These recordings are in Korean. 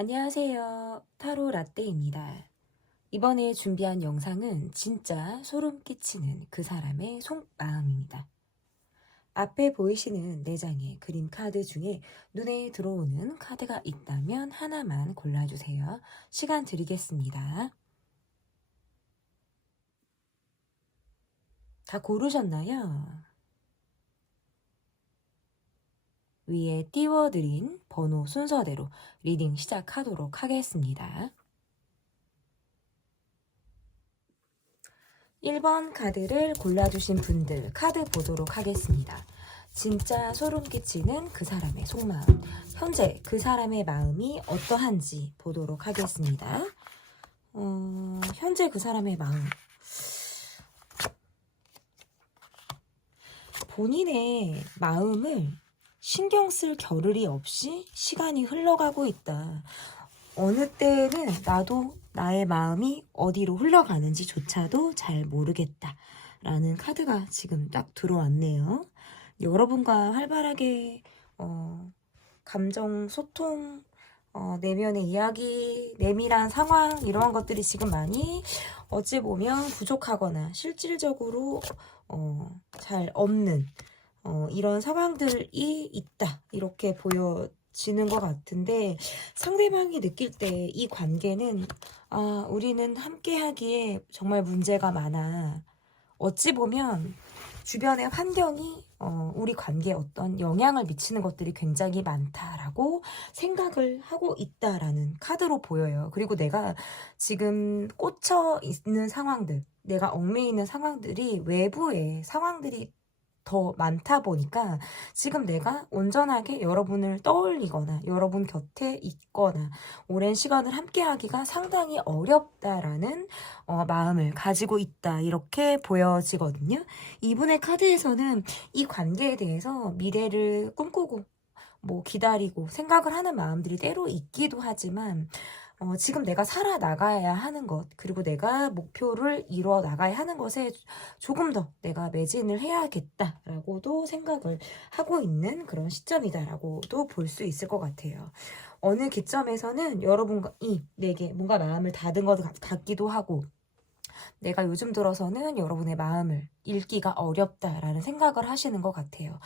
안녕하세요. 타로 라떼입니다. 이번에 준비한 영상은 진짜 소름 끼치는 그 사람의 속마음입니다. 앞에 보이시는 4장의 그림 카드 중에 눈에 들어오는 카드가 있다면 하나만 골라주세요. 시간 드리겠습니다. 다 고르셨나요? 위에 띄워드린 번호 순서대로 리딩 시작하도록 하겠습니다. 1번 카드를 골라주신 분들 카드 보도록 하겠습니다. 진짜 소름 끼치는 그 사람의 속마음. 현재 그 사람의 마음이 어떠한지 보도록 하겠습니다. 현재 그 사람의 마음. 본인의 마음을 신경 쓸 겨를이 없이 시간이 흘러가고 있다. 어느 때는 나도 나의 마음이 어디로 흘러가는지조차도 잘 모르겠다 라는 카드가 지금 딱 들어왔네요. 여러분과 활발하게 감정 소통, 내면의 이야기, 내밀한 상황 이러한 것들이 지금 많이 어찌 보면 부족하거나 실질적으로 잘 없는 이런 상황들이 있다 이렇게 보여지는 것 같은데, 상대방이 느낄 때 이 관계는 우리는 함께 하기에 정말 문제가 많아. 어찌 보면 주변의 환경이 우리 관계에 어떤 영향을 미치는 것들이 굉장히 많다라고 생각을 하고 있다라는 카드로 보여요. 그리고 내가 지금 꽂혀 있는 상황들, 내가 얽매이는 있는 상황들이 외부의 상황들이 더 많다 보니까 지금 내가 온전하게 여러분을 떠올리거나 여러분 곁에 있거나 오랜 시간을 함께 하기가 상당히 어렵다라는 마음을 가지고 있다 이렇게 보여지거든요. 이분의 카드에서는 이 관계에 대해서 미래를 꿈꾸고 뭐 기다리고 생각을 하는 마음들이 때로 있기도 하지만 지금 내가 살아나가야 하는 것, 그리고 내가 목표를 이루어 나가야 하는 것에 조금 더 내가 매진을 해야겠다라고도 생각을 하고 있는 그런 시점이다라고도 볼 수 있을 것 같아요. 어느 기점에서는 여러분과 내게 뭔가 마음을 닫은 것 같기도 하고, 내가 요즘 들어서는 여러분의 마음을 읽기가 어렵다라는 생각을 하시는 것 같아요.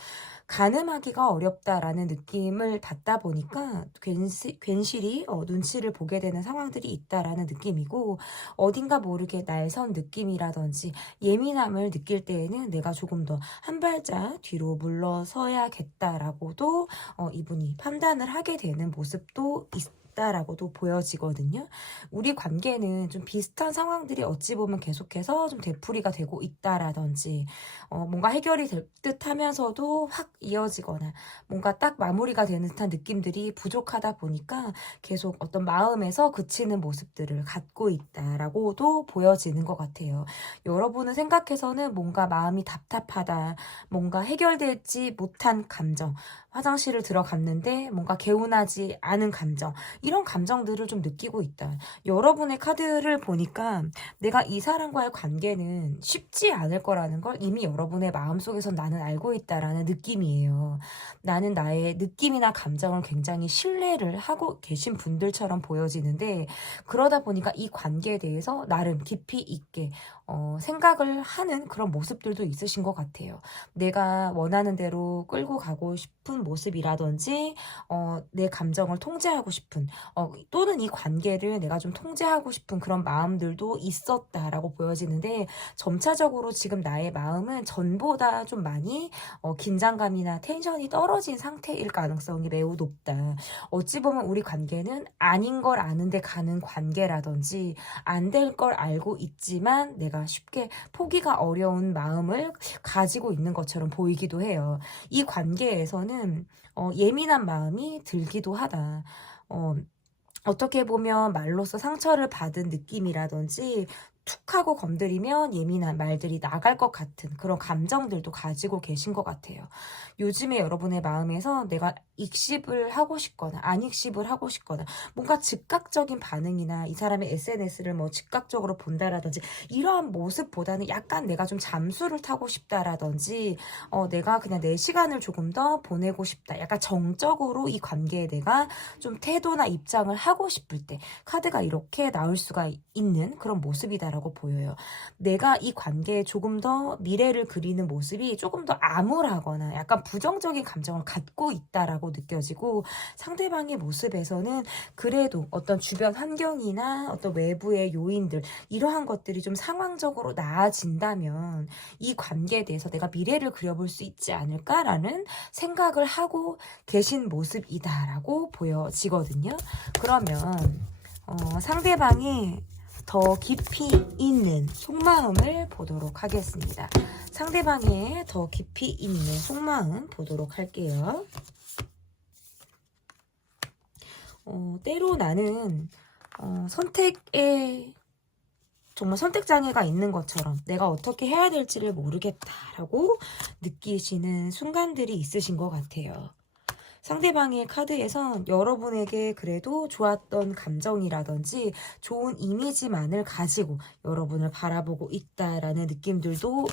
가늠하기가 어렵다라는 느낌을 받다 보니까 괜시리 눈치를 보게 되는 상황들이 있다라는 느낌이고, 어딘가 모르게 날선 느낌이라든지 예민함을 느낄 때에는 내가 조금 더 한 발짝 뒤로 물러서야겠다라고도 이분이 판단을 하게 되는 모습도 있다라고도 보여지거든요. 우리 관계는 좀 비슷한 상황들이 어찌 보면 계속해서 좀 되풀이가 되고 있다라든지, 뭔가 해결이 될 듯 하면서도 확 이어지거나 뭔가 딱 마무리가 되는 듯한 느낌들이 부족하다 보니까 계속 어떤 마음에서 그치는 모습들을 갖고 있다라고도 보여지는 것 같아요. 여러분은 생각해서는 뭔가 마음이 답답하다, 뭔가 해결되지 못한 감정, 화장실을 들어갔는데 뭔가 개운하지 않은 감정, 이런 감정들을 좀 느끼고 있다. 여러분의 카드를 보니까 내가 이 사람과의 관계는 쉽지 않을 거라는 걸 이미 여러분의 마음속에서 나는 알고 있다라는 느낌이에요. 나는 나의 느낌이나 감정을 굉장히 신뢰를 하고 계신 분들처럼 보여지는데, 그러다 보니까 이 관계에 대해서 나름 깊이 있게 생각을 하는 그런 모습들도 있으신 것 같아요. 내가 원하는 대로 끌고 가고 싶은 모습이라든지 내 감정을 통제하고 싶은 또는 이 관계를 내가 좀 통제하고 싶은 그런 마음들도 있었다라고 보여지는데, 점차적으로 지금 나의 마음은 전보다 좀 많이 긴장감이나 텐션이 떨어진 상태일 가능성이 매우 높다. 어찌 보면 우리 관계는 아닌 걸 아는데 가는 관계라든지, 안 될 걸 알고 있지만 내가 쉽게 포기가 어려운 마음을 가지고 있는 것처럼 보이기도 해요. 이 관계에서는 예민한 마음이 들기도 하다. 어떻게 보면 말로써 상처를 받은 느낌이라든지, 툭 하고 건드리면 예민한 말들이 나갈 것 같은 그런 감정들도 가지고 계신 것 같아요. 요즘에 여러분의 마음에서 내가 익십을 하고 싶거나 안익십을 하고 싶거나 뭔가 즉각적인 반응이나 이 사람의 SNS를 뭐 즉각적으로 본다라든지 이러한 모습보다는 약간 내가 좀 잠수를 타고 싶다라든지 내가 그냥 내 시간을 조금 더 보내고 싶다. 약간 정적으로 이 관계에 내가 좀 태도나 입장을 하고 싶을 때 카드가 이렇게 나올 수가 있는 그런 모습이다라고 보여요. 내가 이 관계에 조금 더 미래를 그리는 모습이 조금 더 암울하거나 약간 부정적인 감정을 갖고 있다라고 느껴지고 상대방의 모습에서는 그래도 어떤 주변 환경이나 어떤 외부의 요인들 이러한 것들이 좀 상황적으로 나아진다면 이 관계에 대해서 내가 미래를 그려볼 수 있지 않을까라는 생각을 하고 계신 모습이다라고 보여지거든요. 그러면 상대방이 더 깊이 있는 속마음을 보도록 하겠습니다. 상대방의 더 깊이 있는 속마음 보도록 할게요. 때로 나는 선택에 정말 선택장애가 있는 것처럼 내가 어떻게 해야 될지를 모르겠다라고 느끼시는 순간들이 있으신 것 같아요. 상대방의 카드에선 여러분에게 그래도 좋았던 감정이라든지 좋은 이미지만을 가지고 여러분을 바라보고 있다라는 느낌들도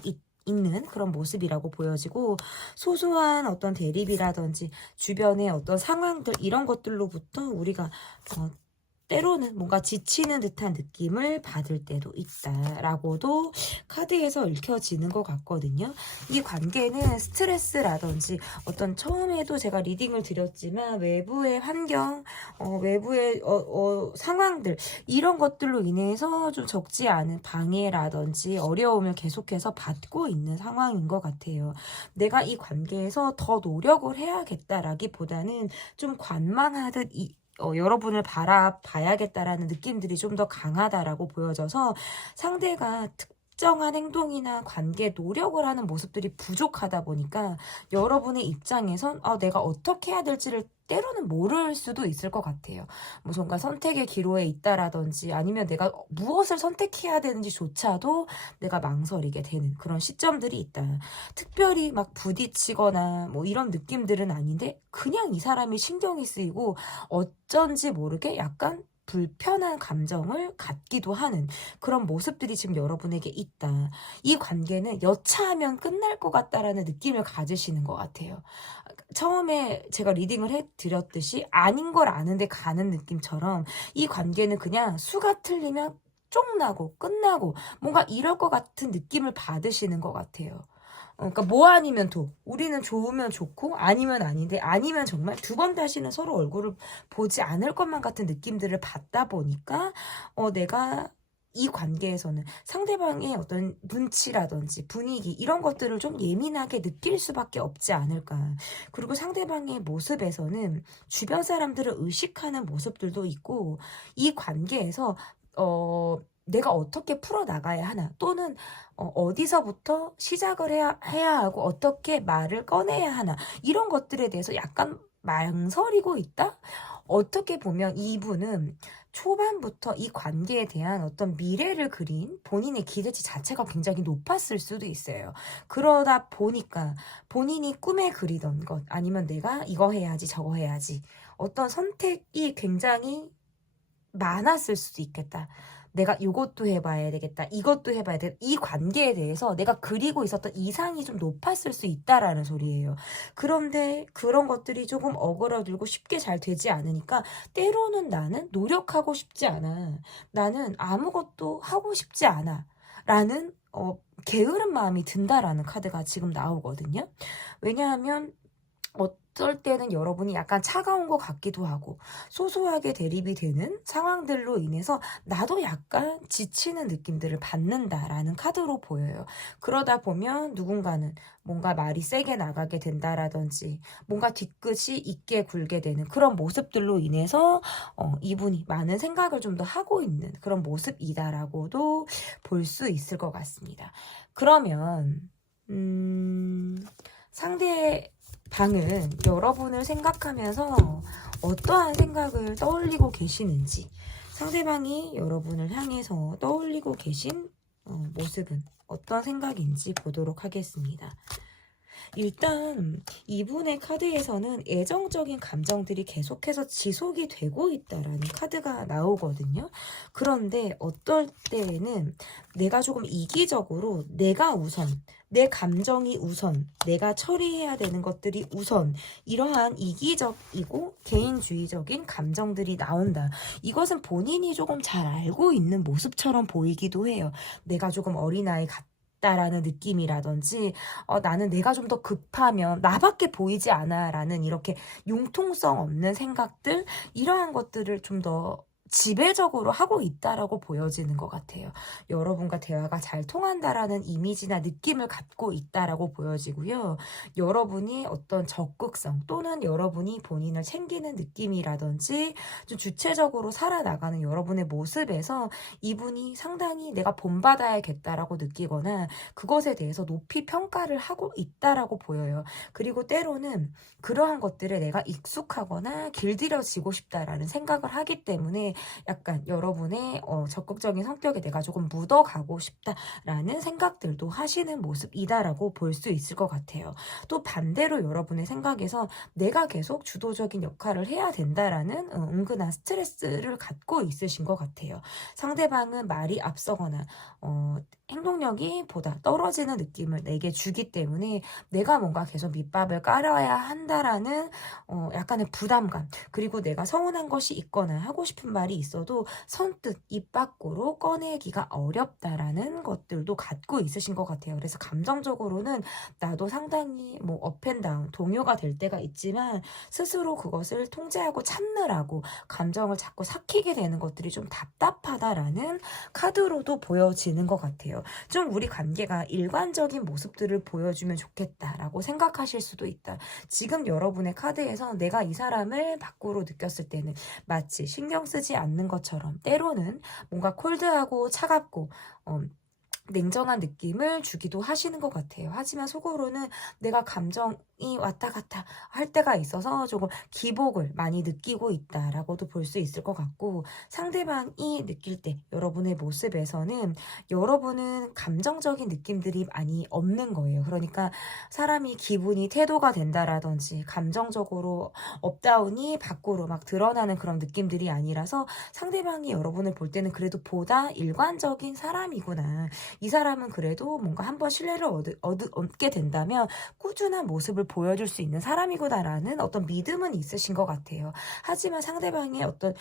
있는 그런 모습이라고 보여지고 소소한 어떤 대립이라든지 주변의 어떤 상황들 이런 것들로부터 우리가 때로는 뭔가 지치는 듯한 느낌을 받을 때도 있다라고도 카드에서 읽혀지는 것 같거든요. 이 관계는 스트레스라든지 어떤 처음에도 제가 리딩을 드렸지만 외부의 환경, 외부의 상황들 이런 것들로 인해서 좀 적지 않은 방해라든지 어려움을 계속해서 받고 있는 상황인 것 같아요. 내가 이 관계에서 더 노력을 해야겠다라기보다는 좀 관망하듯 여러분을 바라봐야겠다라는 느낌들이 좀 더 강하다라고 보여져서 상대가 특정한 행동이나 관계에 노력을 하는 모습들이 부족하다 보니까 여러분의 입장에선 내가 어떻게 해야 될지를 때로는 모를 수도 있을 것 같아요. 뭐 뭔가 선택의 기로에 있다라든지 아니면 내가 무엇을 선택해야 되는지조차도 내가 망설이게 되는 그런 시점들이 있다. 특별히 막 부딪히거나 뭐 이런 느낌들은 아닌데 그냥 이 사람이 신경이 쓰이고 어쩐지 모르게 약간 불편한 감정을 갖기도 하는 그런 모습들이 지금 여러분에게 있다. 이 관계는 여차하면 끝날 것 같다라는 느낌을 가지시는 것 같아요. 처음에 제가 리딩을 해드렸듯이 아닌 걸 아는데 가는 느낌처럼 이 관계는 그냥 수가 틀리면 쪽나고 끝나고 뭔가 이럴 것 같은 느낌을 받으시는 것 같아요. 그러니까 뭐 아니면 도. 우리는 좋으면 좋고 아니면 아닌데 아니면 정말 두 번 다시는 서로 얼굴을 보지 않을 것만 같은 느낌들을 받다 보니까 내가 이 관계에서는 상대방의 어떤 눈치라든지 분위기 이런 것들을 좀 예민하게 느낄 수밖에 없지 않을까. 그리고 상대방의 모습에서는 주변 사람들을 의식하는 모습들도 있고 이 관계에서 내가 어떻게 풀어나가야 하나 또는 어디서부터 시작을 해야 하고 어떻게 말을 꺼내야 하나 이런 것들에 대해서 약간 망설이고 있다? 어떻게 보면 이분은 초반부터 이 관계에 대한 어떤 미래를 그린 본인의 기대치 자체가 굉장히 높았을 수도 있어요. 그러다 보니까 본인이 꿈에 그리던 것 아니면 내가 이거 해야지 저거 해야지 어떤 선택이 굉장히 많았을 수도 있겠다. 내가 이것도 해봐야 되겠다. 이것도 해봐야 돼. 이 관계에 대해서 내가 그리고 있었던 이상이 좀 높았을 수 있다라는 소리예요. 그런데 그런 것들이 조금 어그러들고 쉽게 잘 되지 않으니까 때로는 나는 노력하고 싶지 않아. 나는 아무것도 하고 싶지 않아. 라는 게으른 마음이 든다라는 카드가 지금 나오거든요. 왜냐하면 어떨 때는 여러분이 약간 차가운 것 같기도 하고 소소하게 대립이 되는 상황들로 인해서 나도 약간 지치는 느낌들을 받는다라는 카드로 보여요. 그러다 보면 누군가는 뭔가 말이 세게 나가게 된다라든지 뭔가 뒤끝이 있게 굴게 되는 그런 모습들로 인해서 이분이 많은 생각을 좀 더 하고 있는 그런 모습이다라고도 볼 수 있을 것 같습니다. 그러면 상대방은 여러분을 생각하면서 어떠한 생각을 떠올리고 계시는지 상대방이 여러분을 향해서 떠올리고 계신 모습은 어떤 생각인지 보도록 하겠습니다. 일단 이분의 카드에서는 애정적인 감정들이 계속해서 지속이 되고 있다라는 카드가 나오거든요. 그런데 어떨 때에는 내가 조금 이기적으로 내가 우선, 내 감정이 우선, 내가 처리해야 되는 것들이 우선, 이러한 이기적이고 개인주의적인 감정들이 나온다. 이것은 본인이 조금 잘 알고 있는 모습처럼 보이기도 해요. 내가 조금 어린아이 같다라는 느낌이라든지 나는 내가 좀 더 급하면 나밖에 보이지 않아 라는 이렇게 융통성 없는 생각들, 이러한 것들을 좀 더 지배적으로 하고 있다라고 보여지는 것 같아요. 여러분과 대화가 잘 통한다라는 이미지나 느낌을 갖고 있다라고 보여지고요. 여러분이 어떤 적극성 또는 여러분이 본인을 챙기는 느낌이라든지 좀 주체적으로 살아나가는 여러분의 모습에서 이분이 상당히 내가 본받아야겠다라고 느끼거나 그것에 대해서 높이 평가를 하고 있다라고 보여요. 그리고 때로는 그러한 것들에 내가 익숙하거나 길들여지고 싶다라는 생각을 하기 때문에 약간 여러분의 적극적인 성격에 내가 조금 묻어가고 싶다라는 생각들도 하시는 모습이다라고 볼 수 있을 것 같아요. 또 반대로 여러분의 생각에서 내가 계속 주도적인 역할을 해야 된다라는 은근한 스트레스를 갖고 있으신 것 같아요. 상대방은 말이 앞서거나 행동력이 보다 떨어지는 느낌을 내게 주기 때문에 내가 뭔가 계속 밑밥을 깔아야 한다라는 약간의 부담감, 그리고 내가 서운한 것이 있거나 하고 싶은 말이 있어도 선뜻 입 밖으로 꺼내기가 어렵다라는 것들도 갖고 있으신 것 같아요. 그래서 감정적으로는 나도 상당히 뭐 업앤다운 동요가 될 때가 있지만 스스로 그것을 통제하고 참느라고 감정을 자꾸 삭히게 되는 것들이 좀 답답하다라는 카드로도 보여지는 것 같아요. 좀 우리 관계가 일관적인 모습들을 보여주면 좋겠다라고 생각하실 수도 있다. 지금 여러분의 카드에서 내가 이 사람을 밖으로 느꼈을 때는 마치 신경 쓰지 않는 것처럼 때로는 뭔가 콜드하고 차갑고 냉정한 느낌을 주기도 하시는 것 같아요. 하지만 속으로는 내가 감정이 왔다 갔다 할 때가 있어서 조금 기복을 많이 느끼고 있다라고도 볼 수 있을 것 같고, 상대방이 느낄 때 여러분의 모습에서는 여러분은 감정적인 느낌들이 많이 없는 거예요. 그러니까 사람이 기분이 태도가 된다라든지 감정적으로 업다운이 밖으로 막 드러나는 그런 느낌들이 아니라서 상대방이 여러분을 볼 때는 그래도 보다 일관적인 사람이구나, 이 사람은 그래도 뭔가 한번 신뢰를 얻게 된다면 꾸준한 모습을 보여줄 수 있는 사람이구나라는 어떤 믿음은 있으신 것 같아요. 하지만 상대방의 어떤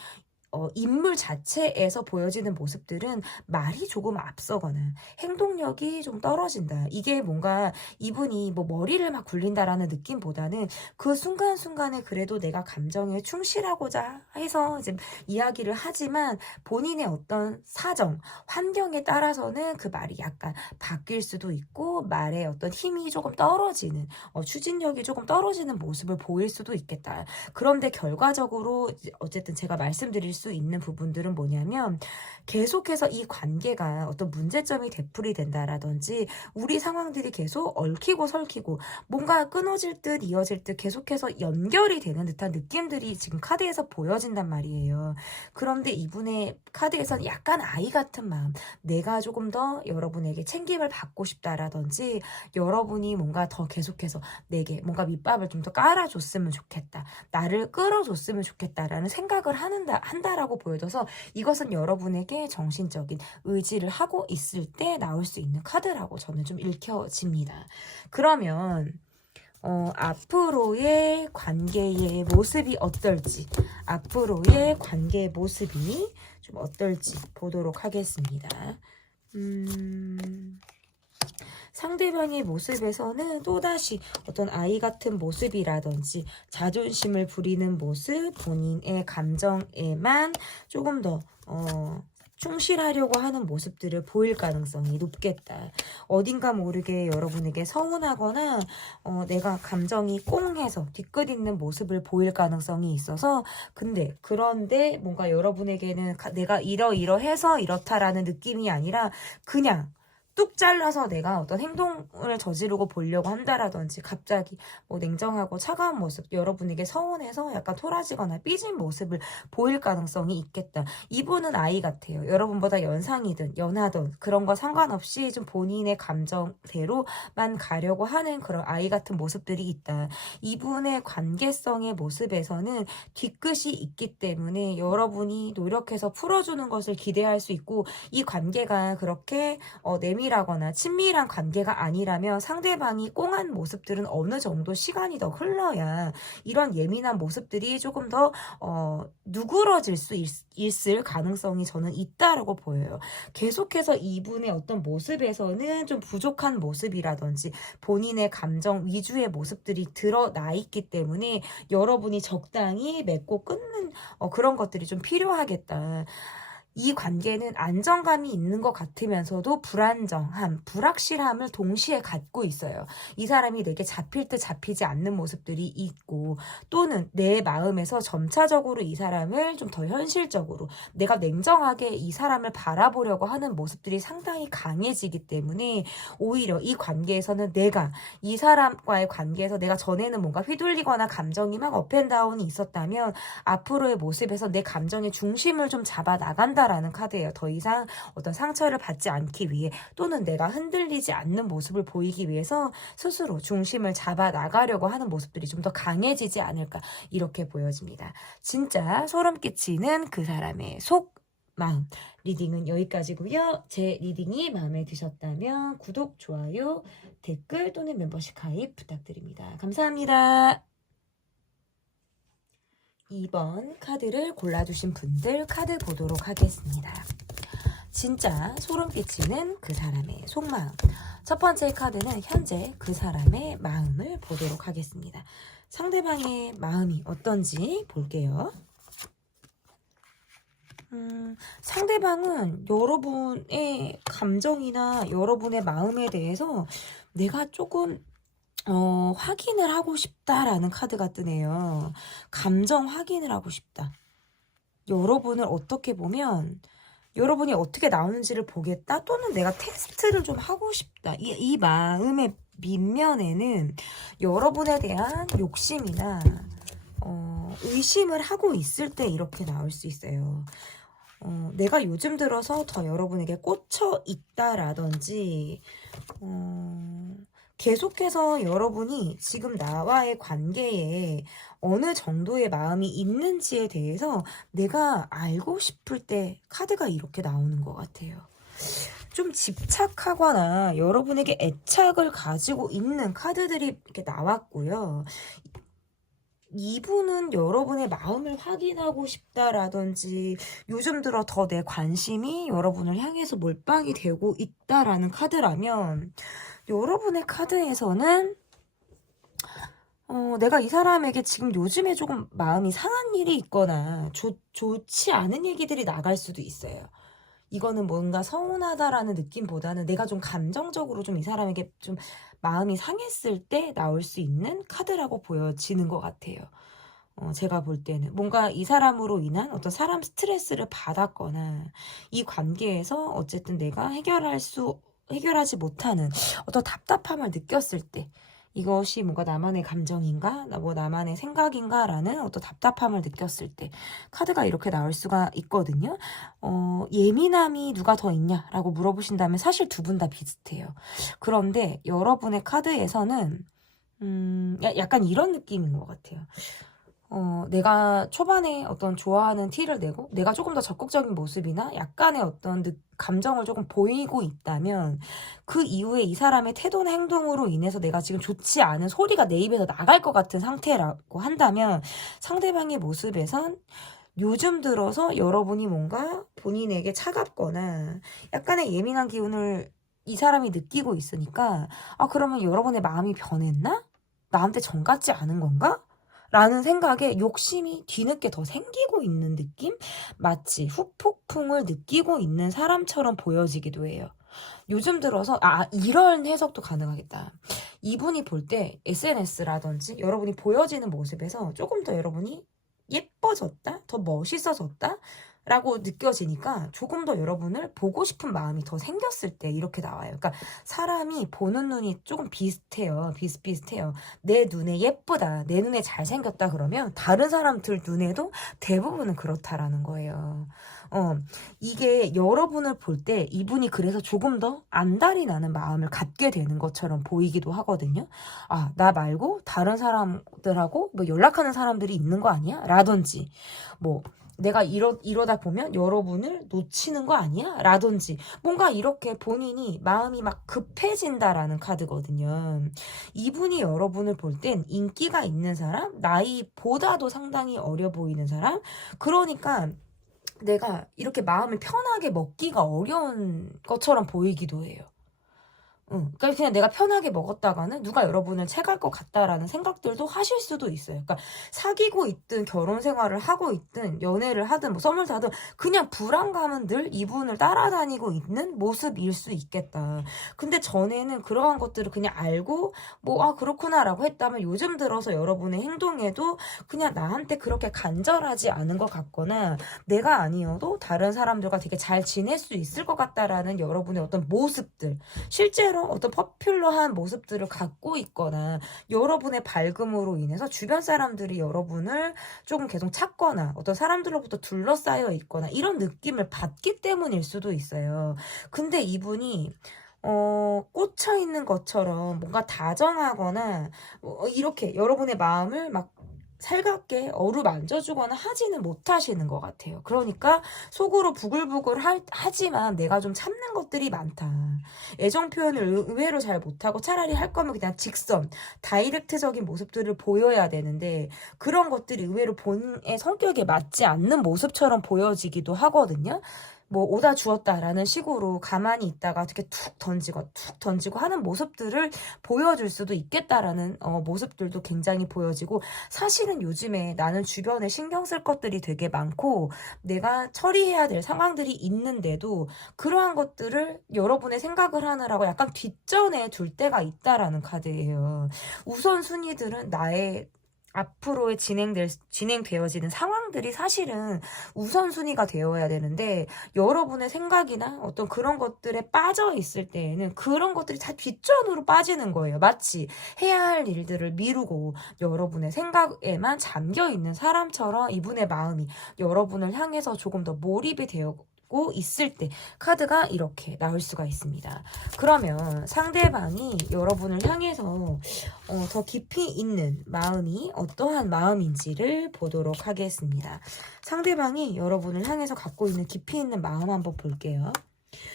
인물 자체에서 보여지는 모습들은 말이 조금 앞서거나 행동력이 좀 떨어진다. 이게 뭔가 이분이 뭐 머리를 막 굴린다라는 느낌보다는 그 순간순간에 그래도 내가 감정에 충실하고자 해서 이제 이야기를 하지만 본인의 어떤 사정, 환경에 따라서는 그 말이 약간 바뀔 수도 있고 말의 어떤 힘이 조금 떨어지는, 추진력이 조금 떨어지는 모습을 보일 수도 있겠다. 그런데 결과적으로 어쨌든 제가 말씀드릴 수 있는 부분들은 뭐냐면 계속해서 이 관계가 어떤 문제점이 되풀이 된다라든지 우리 상황들이 계속 얽히고 설키고 뭔가 끊어질 듯 이어질 듯 계속해서 연결이 되는 듯한 느낌들이 지금 카드에서 보여진단 말이에요. 그런데 이분의 카드에서는 약간 아이 같은 마음, 내가 조금 더 여러분에게 챙김을 받고 싶다라든지 여러분이 뭔가 더 계속해서 내게 뭔가 밑밥을 좀 더 깔아줬으면 좋겠다, 나를 끌어줬으면 좋겠다라는 생각을 한다라고 보여져서 이것은 여러분에게 정신적인 의지를 하고 있을 때 나올 수 있는 카드라고 저는 좀 읽혀집니다. 그러면 앞으로의 관계의 모습이 어떨지, 앞으로의 관계의 모습이 좀 어떨지 보도록 하겠습니다. 상대방의 모습에서는 또다시 어떤 아이 같은 모습이라든지 자존심을 부리는 모습, 본인의 감정에만 조금 더 충실하려고 하는 모습들을 보일 가능성이 높겠다. 어딘가 모르게 여러분에게 서운하거나 내가 감정이 꽁해서 뒤끝있는 모습을 보일 가능성이 있어서, 그런데 뭔가 여러분에게는 내가 이러이러해서 이렇다라는 느낌이 아니라 그냥 뚝 잘라서 내가 어떤 행동을 저지르고 보려고 한다라든지 갑자기 뭐 냉정하고 차가운 모습, 여러분에게 서운해서 약간 토라지거나 삐진 모습을 보일 가능성이 있겠다. 이분은 아이 같아요. 여러분보다 연상이든 연하든 그런 거 상관없이 좀 본인의 감정대로만 가려고 하는 그런 아이 같은 모습들이 있다. 이분의 관계성의 모습에서는 뒤끝이 있기 때문에 여러분이 노력해서 풀어주는 것을 기대할 수 있고, 이 관계가 그렇게 내밀하거나 친밀한 관계가 아니라면 상대방이 꽁한 모습들은 어느 정도 시간이 더 흘러야 이런 예민한 모습들이 조금 더 누그러질 수 있을 가능성이 저는 있다라고 보여요. 계속해서 이분의 어떤 모습에서는 좀 부족한 모습이라든지 본인의 감정 위주의 모습들이 드러나 있기 때문에 여러분이 적당히 맺고 끊는 그런 것들이 좀 필요하겠다. 이 관계는 안정감이 있는 것 같으면서도 불안정함, 불확실함을 동시에 갖고 있어요. 이 사람이 내게 잡힐 듯 잡히지 않는 모습들이 있고, 또는 내 마음에서 점차적으로 이 사람을 좀 더 현실적으로 내가 냉정하게 이 사람을 바라보려고 하는 모습들이 상당히 강해지기 때문에 오히려 이 관계에서는 내가 이 사람과의 관계에서 내가 전에는 뭔가 휘둘리거나 감정이 막 업앤다운이 있었다면 앞으로의 모습에서 내 감정의 중심을 좀 잡아 나간다라는 카드예요. 더 이상 어떤 상처를 받지 않기 위해, 또는 내가 흔들리지 않는 모습을 보이기 위해서 스스로 중심을 잡아 나가려고 하는 모습들이 좀 더 강해지지 않을까, 이렇게 보여집니다. 진짜 소름 끼치는 그 사람의 속 마음. 리딩은 여기까지고요. 제 리딩이 마음에 드셨다면 구독, 좋아요, 댓글 또는 멤버십 가입 부탁드립니다. 감사합니다. 2번 카드를 골라주신 분들 카드 보도록 하겠습니다. 진짜 소름 끼치는 그 사람의 속마음. 첫 번째 카드는 현재 그 사람의 마음을 보도록 하겠습니다. 상대방의 마음이 어떤지 볼게요. 상대방은 여러분의 감정이나 여러분의 마음에 대해서 내가 조금 확인을 하고 싶다라는 카드가 뜨네요. 감정 확인을 하고 싶다. 여러분을 어떻게 보면 여러분이 어떻게 나오는지를 보겠다, 또는 내가 테스트를 좀 하고 싶다. 이 마음의 밑면에는 여러분에 대한 욕심이나 의심을 하고 있을 때 이렇게 나올 수 있어요. 내가 요즘 들어서 더 여러분에게 꽂혀 있다라든지 계속해서 여러분이 지금 나와의 관계에 어느 정도의 마음이 있는지에 대해서 내가 알고 싶을 때 카드가 이렇게 나오는 것 같아요. 좀 집착하거나 여러분에게 애착을 가지고 있는 카드들이 이렇게 나왔고요. 이분은 여러분의 마음을 확인하고 싶다라든지 요즘 들어 더 내 관심이 여러분을 향해서 몰빵이 되고 있다라는 카드라면, 여러분의 카드에서는 내가 이 사람에게 지금 요즘에 조금 마음이 상한 일이 있거나 좋지 않은 얘기들이 나갈 수도 있어요. 이거는 뭔가 서운하다라는 느낌보다는 내가 좀 감정적으로 좀 이 사람에게 좀 마음이 상했을 때 나올 수 있는 카드라고 보여지는 것 같아요. 제가 볼 때는 뭔가 이 사람으로 인한 어떤 사람 스트레스를 받았거나 이 관계에서 어쨌든 내가 해결하지 못하는 어떤 답답함을 느꼈을 때, 이것이 뭔가 나만의 감정인가, 나만의 생각인가라는 어떤 답답함을 느꼈을 때 카드가 이렇게 나올 수가 있거든요. 예민함이 누가 더 있냐라고 물어보신다면 사실 두 분 다 비슷해요. 그런데 여러분의 카드에서는 약간 이런 느낌인 것 같아요. 내가 초반에 어떤 좋아하는 티를 내고 내가 조금 더 적극적인 모습이나 약간의 어떤 감정을 조금 보이고 있다면, 그 이후에 이 사람의 태도나 행동으로 인해서 내가 지금 좋지 않은 소리가 내 입에서 나갈 것 같은 상태라고 한다면, 상대방의 모습에선 요즘 들어서 여러분이 뭔가 본인에게 차갑거나 약간의 예민한 기운을 이 사람이 느끼고 있으니까, 그러면 여러분의 마음이 변했나? 나한테 정 같지 않은 건가? 라는 생각에 욕심이 뒤늦게 더 생기고 있는 느낌? 마치 후폭풍을 느끼고 있는 사람처럼 보여지기도 해요. 요즘 들어서 이런 해석도 가능하겠다. 이분이 볼 때 SNS라든지 여러분이 보여지는 모습에서 조금 더 여러분이 예뻐졌다? 더 멋있어졌다? 라고 느껴지니까 조금 더 여러분을 보고 싶은 마음이 더 생겼을 때 이렇게 나와요. 그러니까 사람이 보는 눈이 조금 비슷해요. 비슷비슷해요. 내 눈에 예쁘다, 내 눈에 잘생겼다 그러면 다른 사람들 눈에도 대부분은 그렇다라는 거예요. 이게 여러분을 볼 때 이분이 그래서 조금 더 안달이 나는 마음을 갖게 되는 것처럼 보이기도 하거든요. 아, 나 말고 다른 사람들하고 뭐 연락하는 사람들이 있는 거 아니야? 라든지 뭐 내가 이러다 보면 여러분을 놓치는 거 아니야? 라든지 뭔가 이렇게 본인이 마음이 막 급해진다라는 카드거든요. 이분이 여러분을 볼 땐 인기가 있는 사람, 나이보다도 상당히 어려 보이는 사람, 그러니까 내가 이렇게 마음을 편하게 먹기가 어려운 것처럼 보이기도 해요. 그러니까 그냥 내가 편하게 먹었다가는 누가 여러분을 채갈 것 같다라는 생각들도 하실 수도 있어요. 그러니까 사귀고 있든 결혼 생활을 하고 있든 연애를 하든 뭐 썸을 타든 그냥 불안감은 늘 이분을 따라다니고 있는 모습일 수 있겠다. 근데 전에는 그러한 것들을 그냥 알고 뭐 아 그렇구나라고 했다면 요즘 들어서 여러분의 행동에도 그냥 나한테 그렇게 간절하지 않은 것 같거나 내가 아니어도 다른 사람들과 되게 잘 지낼 수 있을 것 같다라는 여러분의 어떤 모습들, 실제로 어떤 퍼퓰러한 모습들을 갖고 있거나 여러분의 밝음으로 인해서 주변 사람들이 여러분을 조금 계속 찾거나 어떤 사람들로부터 둘러싸여 있거나 이런 느낌을 받기 때문일 수도 있어요. 근데 이분이 꽂혀 있는 것처럼 뭔가 다정하거나 이렇게 여러분의 마음을 막 살갑게 어루만져주거나 하지는 못하시는 것 같아요. 그러니까 속으로 부글부글 하지만 내가 좀 참는 것들이 많다. 애정 표현을 의외로 잘 못하고 차라리 할 거면 그냥 직선, 다이렉트적인 모습들을 보여야 되는데 그런 것들이 의외로 본인의 성격에 맞지 않는 모습처럼 보여지기도 하거든요. 뭐 오다 주었다라는 식으로 가만히 있다가 이렇게 툭 던지고 하는 모습들을 보여줄 수도 있겠다라는 모습들도 굉장히 보여지고 사실은 요즘에 나는 주변에 신경 쓸 것들이 되게 많고 내가 처리해야 될 상황들이 있는데도 그러한 것들을 여러분의 생각을 하느라고 약간 뒷전에 둘 때가 있다라는 카드예요. 우선순위들은 나의 앞으로의 진행되어지는 상황들이 사실은 우선순위가 되어야 되는데 여러분의 생각이나 어떤 그런 것들에 빠져 있을 때에는 그런 것들이 다 뒷전으로 빠지는 거예요. 마치 해야 할 일들을 미루고 여러분의 생각에만 잠겨 있는 사람처럼 이분의 마음이 여러분을 향해서 조금 더 몰입이 되고 있을 때 카드가 이렇게 나올 수가 있습니다. 그러면 상대방이 여러분을 향해서 더 깊이 있는 마음이 어떠한 마음인지를 보도록 하겠습니다. 상대방이 여러분을 향해서 갖고 있는 깊이 있는 마음 한번 볼게요.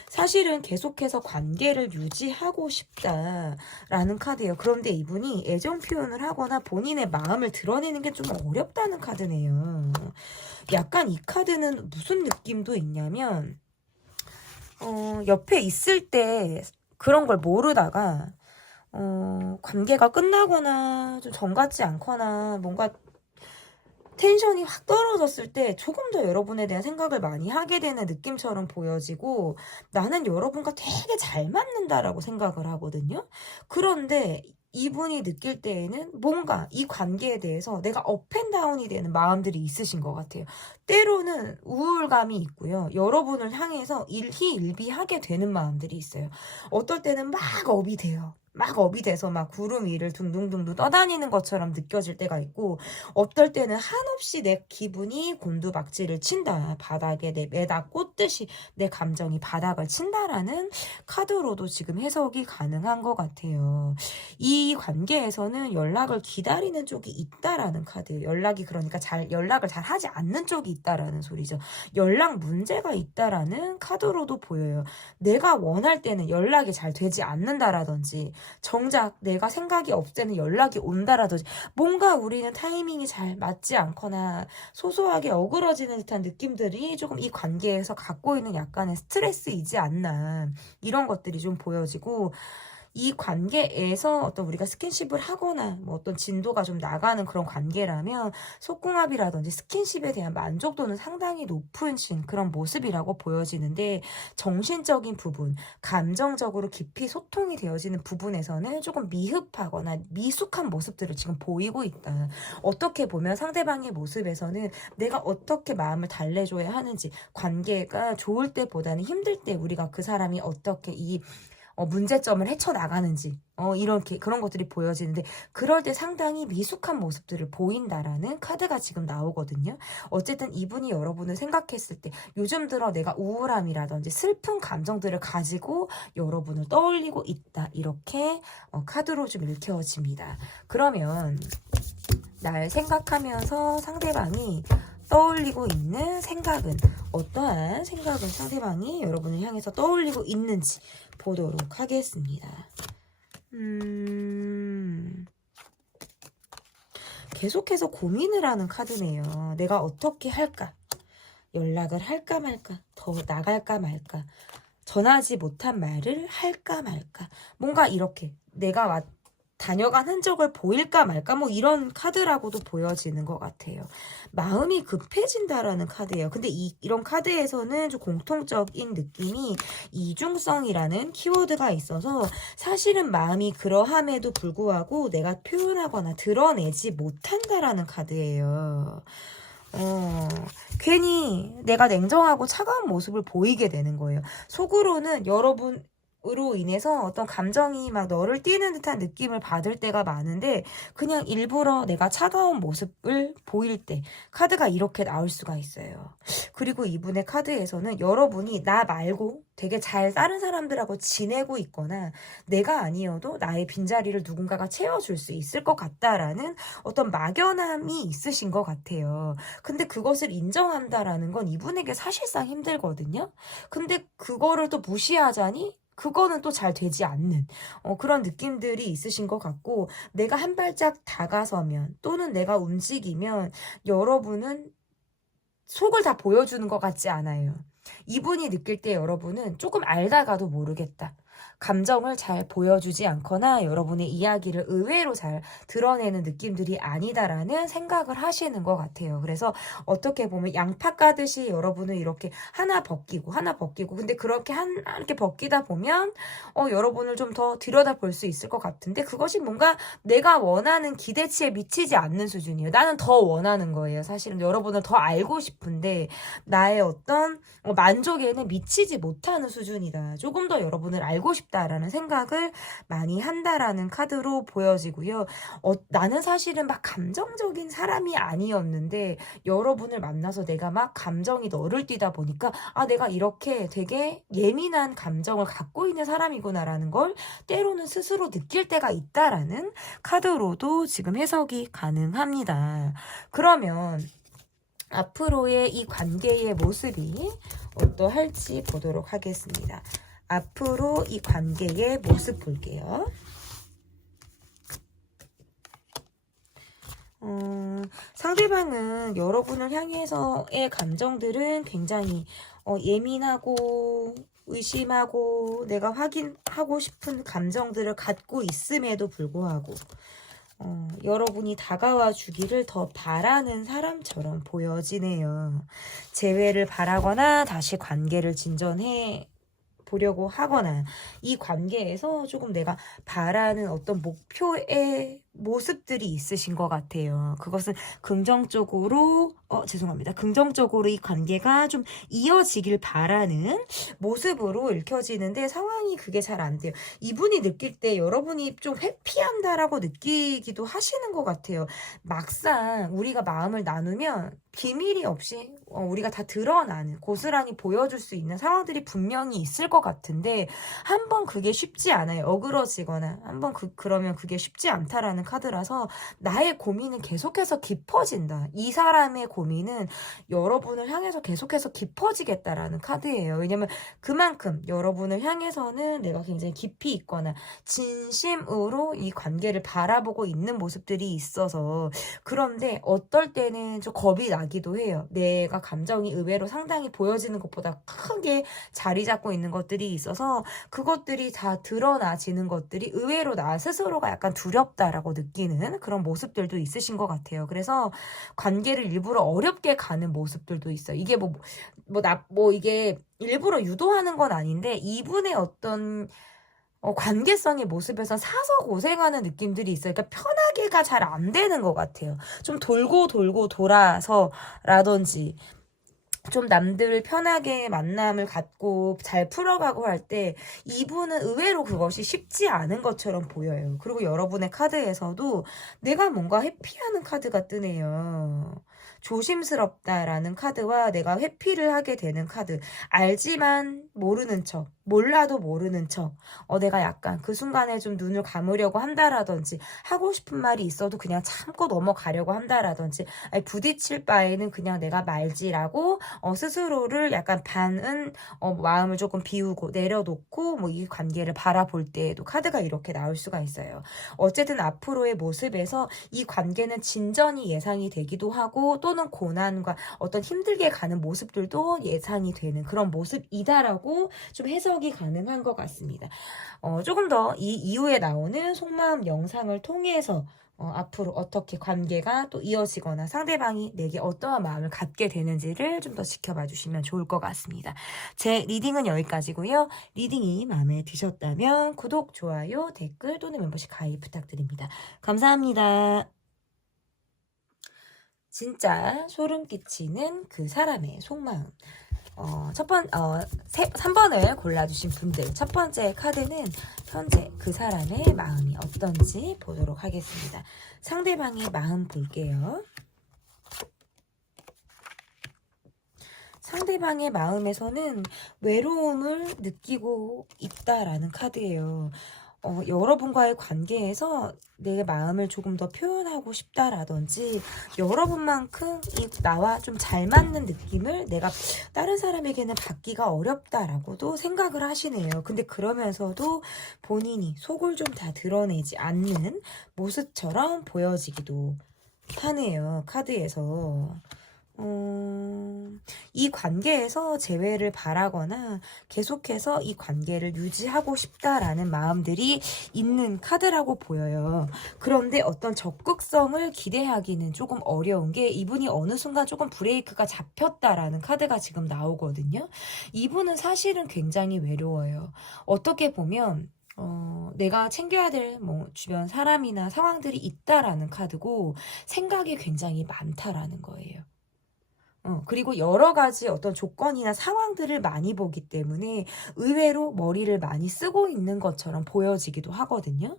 사실은 계속해서 관계를 유지하고 싶다라는 카드예요. 그런데 이분이 애정 표현을 하거나 본인의 마음을 드러내는 게 좀 어렵다는 카드네요. 약간 이 카드는 무슨 느낌도 있냐면 옆에 있을 때 그런 걸 모르다가 관계가 끝나거나 좀 정같지 않거나 뭔가 텐션이 확 떨어졌을 때 조금 더 여러분에 대한 생각을 많이 하게 되는 느낌처럼 보여지고 나는 여러분과 되게 잘 맞는다라고 생각을 하거든요. 그런데 이분이 느낄 때에는 뭔가 이 관계에 대해서 내가 업앤다운이 되는 마음들이 있으신 것 같아요. 때로는 우울감이 있고요. 여러분을 향해서 일희일비하게 되는 마음들이 있어요. 어떨 때는 막 업이 돼요. 막 업이 돼서 막 구름 위를 둥둥둥둥 떠다니는 것처럼 느껴질 때가 있고 어떨 때는 한없이 내 기분이 곤두박질을 친다. 바닥에 내 매다 꽂듯이 내 감정이 바닥을 친다라는 카드로도 지금 해석이 가능한 것 같아요. 이 관계에서는 연락을 기다리는 쪽이 있다라는 카드예요. 그러니까 연락을 잘 하지 않는 쪽이 있다라는 소리죠. 연락 문제가 있다라는 카드로도 보여요. 내가 원할 때는 연락이 잘 되지 않는다라든지 정작 내가 생각이 없을 때는 연락이 온다라든지 뭔가 우리는 타이밍이 잘 맞지 않거나 소소하게 어그러지는 듯한 느낌들이 조금 이 관계에서 갖고 있는 약간의 스트레스이지 않나 이런 것들이 좀 보여지고 이 관계에서 어떤 우리가 스킨십을 하거나 뭐 어떤 진도가 좀 나가는 그런 관계라면 속궁합이라든지 스킨십에 대한 만족도는 상당히 높으신 그런 모습이라고 보여지는데, 정신적인 부분, 감정적으로 깊이 소통이 되어지는 부분에서는 조금 미흡하거나 미숙한 모습들을 지금 보이고 있다. 어떻게 보면 상대방의 모습에서는 내가 어떻게 마음을 달래줘야 하는지, 관계가 좋을 때보다는 힘들 때 우리가 그 사람이 어떻게 이 문제점을 헤쳐나가는지 이렇게 그런 것들이 보여지는데, 그럴 때 상당히 미숙한 모습들을 보인다라는 카드가 지금 나오거든요. 어쨌든 이분이 여러분을 생각했을 때 요즘 들어 내가 우울함이라든지 슬픈 감정들을 가지고 여러분을 떠올리고 있다, 이렇게 카드로 좀 읽혀집니다. 그러면 날 생각하면서 상대방이 떠올리고 있는 생각은, 어떠한 생각은 상대방이 여러분을 향해서 떠올리고 있는지 보도록 하겠습니다. 계속해서 고민을 하는 카드네요. 내가 어떻게 할까? 연락을 할까 말까? 더 나갈까 말까? 전하지 못한 말을 할까 말까? 뭔가 이렇게 내가 다녀간 흔적을 보일까 말까, 뭐 이런 카드라고도 보여지는 것 같아요. 마음이 급해진다라는 카드예요. 근데 이런 카드에서는 좀 공통적인 느낌이 이중성이라는 키워드가 있어서, 사실은 마음이 그러함에도 불구하고 내가 표현하거나 드러내지 못한다라는 카드예요. 괜히 내가 냉정하고 차가운 모습을 보이게 되는 거예요. 속으로는 여러분으로 인해서 어떤 감정이 막 너를 띄는 듯한 느낌을 받을 때가 많은데, 그냥 일부러 내가 차가운 모습을 보일 때 카드가 이렇게 나올 수가 있어요. 그리고 이분의 카드에서는 여러분이 나 말고 되게 잘 다른 사람들하고 지내고 있거나 내가 아니어도 나의 빈자리를 누군가가 채워줄 수 있을 것 같다라는 어떤 막연함이 있으신 것 같아요. 근데 그것을 인정한다라는 건 이분에게 사실상 힘들거든요. 근데 그거를 또 무시하자니 그거는 또 잘 되지 않는 그런 느낌들이 있으신 것 같고, 내가 한 발짝 다가서면 또는 내가 움직이면 여러분은 속을 다 보여주는 것 같지 않아요. 이분이 느낄 때 여러분은 조금 알다가도 모르겠다, 감정을 잘 보여주지 않거나 여러분의 이야기를 의외로 잘 드러내는 느낌들이 아니다라는 생각을 하시는 것 같아요. 그래서 어떻게 보면 양파 까듯이 여러분은 이렇게 하나 벗기고 근데 그렇게 이렇게 벗기다 보면 여러분을 좀 더 들여다볼 수 있을 것 같은데, 그것이 뭔가 내가 원하는 기대치에 미치지 않는 수준이에요. 나는 더 원하는 거예요. 사실은 여러분을 더 알고 싶은데 나의 어떤 만족에는 미치지 못하는 수준이다. 조금 더 여러분을 알고 싶다라는 생각을 많이 한다라는 카드로 보여지고요. 나는 사실은 막 감정적인 사람이 아니었는데 여러분을 만나서 내가 막 감정이 너를 띄다 보니까 내가 이렇게 되게 예민한 감정을 갖고 있는 사람이구나라는 걸 때로는 스스로 느낄 때가 있다라는 카드로도 지금 해석이 가능합니다. 그러면 앞으로의 이 관계의 모습이 어떠할지 보도록 하겠습니다. 앞으로 이 관계의 모습 볼게요. 상대방은 여러분을 향해서의 감정들은 굉장히 예민하고 의심하고 내가 확인하고 싶은 감정들을 갖고 있음에도 불구하고 여러분이 다가와 주기를 더 바라는 사람처럼 보여지네요. 재회를 바라거나 다시 관계를 진전해 보려고 하거나 이 관계에서 조금 내가 바라는 어떤 목표의 모습들이 있으신 것 같아요. 그것은 긍정적으로 긍정적으로 이 관계가 좀 이어지길 바라는 모습으로 읽혀지는데, 상황이 그게 잘 안 돼요. 이분이 느낄 때 여러분이 좀 회피한다라고 느끼기도 하시는 것 같아요. 막상 우리가 마음을 나누면 비밀이 없이 우리가 다 드러나는, 고스란히 보여줄 수 있는 상황들이 분명히 있을 것 같은데, 한번 그게 쉽지 않아요. 어그러지거나 한번 그러면 그게 쉽지 않다라는 있는 카드라서 나의 고민은 계속해서 깊어진다. 이 사람의 고민은 여러분을 향해서 계속해서 깊어지겠다라는 카드예요. 왜냐면 그만큼 여러분을 향해서는 내가 굉장히 깊이 있거나 진심으로 이 관계를 바라보고 있는 모습들이 있어서 그런데 어떨 때는 좀 겁이 나기도 해요. 내가 감정이 의외로 상당히 보여지는 것보다 크게 자리 잡고 있는 것들이 있어서 그것들이 다 드러나지는 것들이 의외로 나 스스로가 약간 두렵다라고 느끼는 그런 모습들도 있으신 것 같아요. 그래서 관계를 일부러 어렵게 가는 모습들도 있어요. 이게 이게 일부러 유도하는 건 아닌데 이분의 어떤 관계성의 모습에서 사서 고생하는 느낌들이 있어요. 그러니까 편하게가 잘 안 되는 것 같아요. 좀 돌고 돌고 돌아서라든지 좀 남들 편하게 만남을 갖고 잘 풀어가고 할 때 이분은 의외로 그것이 쉽지 않은 것처럼 보여요. 그리고 여러분의 카드에서도 내가 뭔가 회피하는 카드가 뜨네요. 조심스럽다라는 카드와 내가 회피를 하게 되는 카드. 알지만 모르는 척, 몰라도 모르는 척. 내가 약간 그 순간에 좀 눈을 감으려고 한다라든지 하고 싶은 말이 있어도 그냥 참고 넘어가려고 한다라든지 아니, 부딪힐 바에는 그냥 내가 말지라고 스스로를 약간 반은 마음을 조금 비우고 내려놓고 뭐 이 관계를 바라볼 때에도 카드가 이렇게 나올 수가 있어요. 어쨌든 앞으로의 모습에서 이 관계는 진전이 예상이 되기도 하고 또는 고난과 어떤 힘들게 가는 모습들도 예상이 되는 그런 모습이다라고 좀 해석이 가능한 것 같습니다. 조금 더 이 이후에 나오는 속마음 영상을 통해서 앞으로 어떻게 관계가 또 이어지거나 상대방이 내게 어떠한 마음을 갖게 되는지를 좀 더 지켜봐 주시면 좋을 것 같습니다. 제 리딩은 여기까지고요. 리딩이 마음에 드셨다면 구독, 좋아요, 댓글 또는 멤버십 가입 부탁드립니다. 감사합니다. 진짜 소름 끼치는 그 사람의 속마음. 3번을 골라주신 분들. 첫 번째 카드는 현재 그 사람의 마음이 어떤지 보도록 하겠습니다. 상대방의 마음 볼게요. 상대방의 마음에서는 외로움을 느끼고 있다라는 카드예요. 여러분과의 관계에서 내 마음을 조금 더 표현하고 싶다라든지 여러분만큼 나와 좀 잘 맞는 느낌을 내가 다른 사람에게는 받기가 어렵다라고도 생각을 하시네요. 근데 그러면서도 본인이 속을 좀 다 드러내지 않는 모습처럼 보여지기도 하네요. 카드에서. 이 관계에서 재회를 바라거나 계속해서 이 관계를 유지하고 싶다라는 마음들이 있는 카드라고 보여요. 그런데 어떤 적극성을 기대하기는 조금 어려운 게 이분이 어느 순간 조금 브레이크가 잡혔다라는 카드가 지금 나오거든요. 이분은 사실은 굉장히 외로워요. 어떻게 보면 내가 챙겨야 될 주변 사람이나 상황들이 있다라는 카드고 생각이 굉장히 많다라는 거예요. 그리고 여러 가지 어떤 조건이나 상황들을 많이 보기 때문에 의외로 머리를 많이 쓰고 있는 것처럼 보여지기도 하거든요.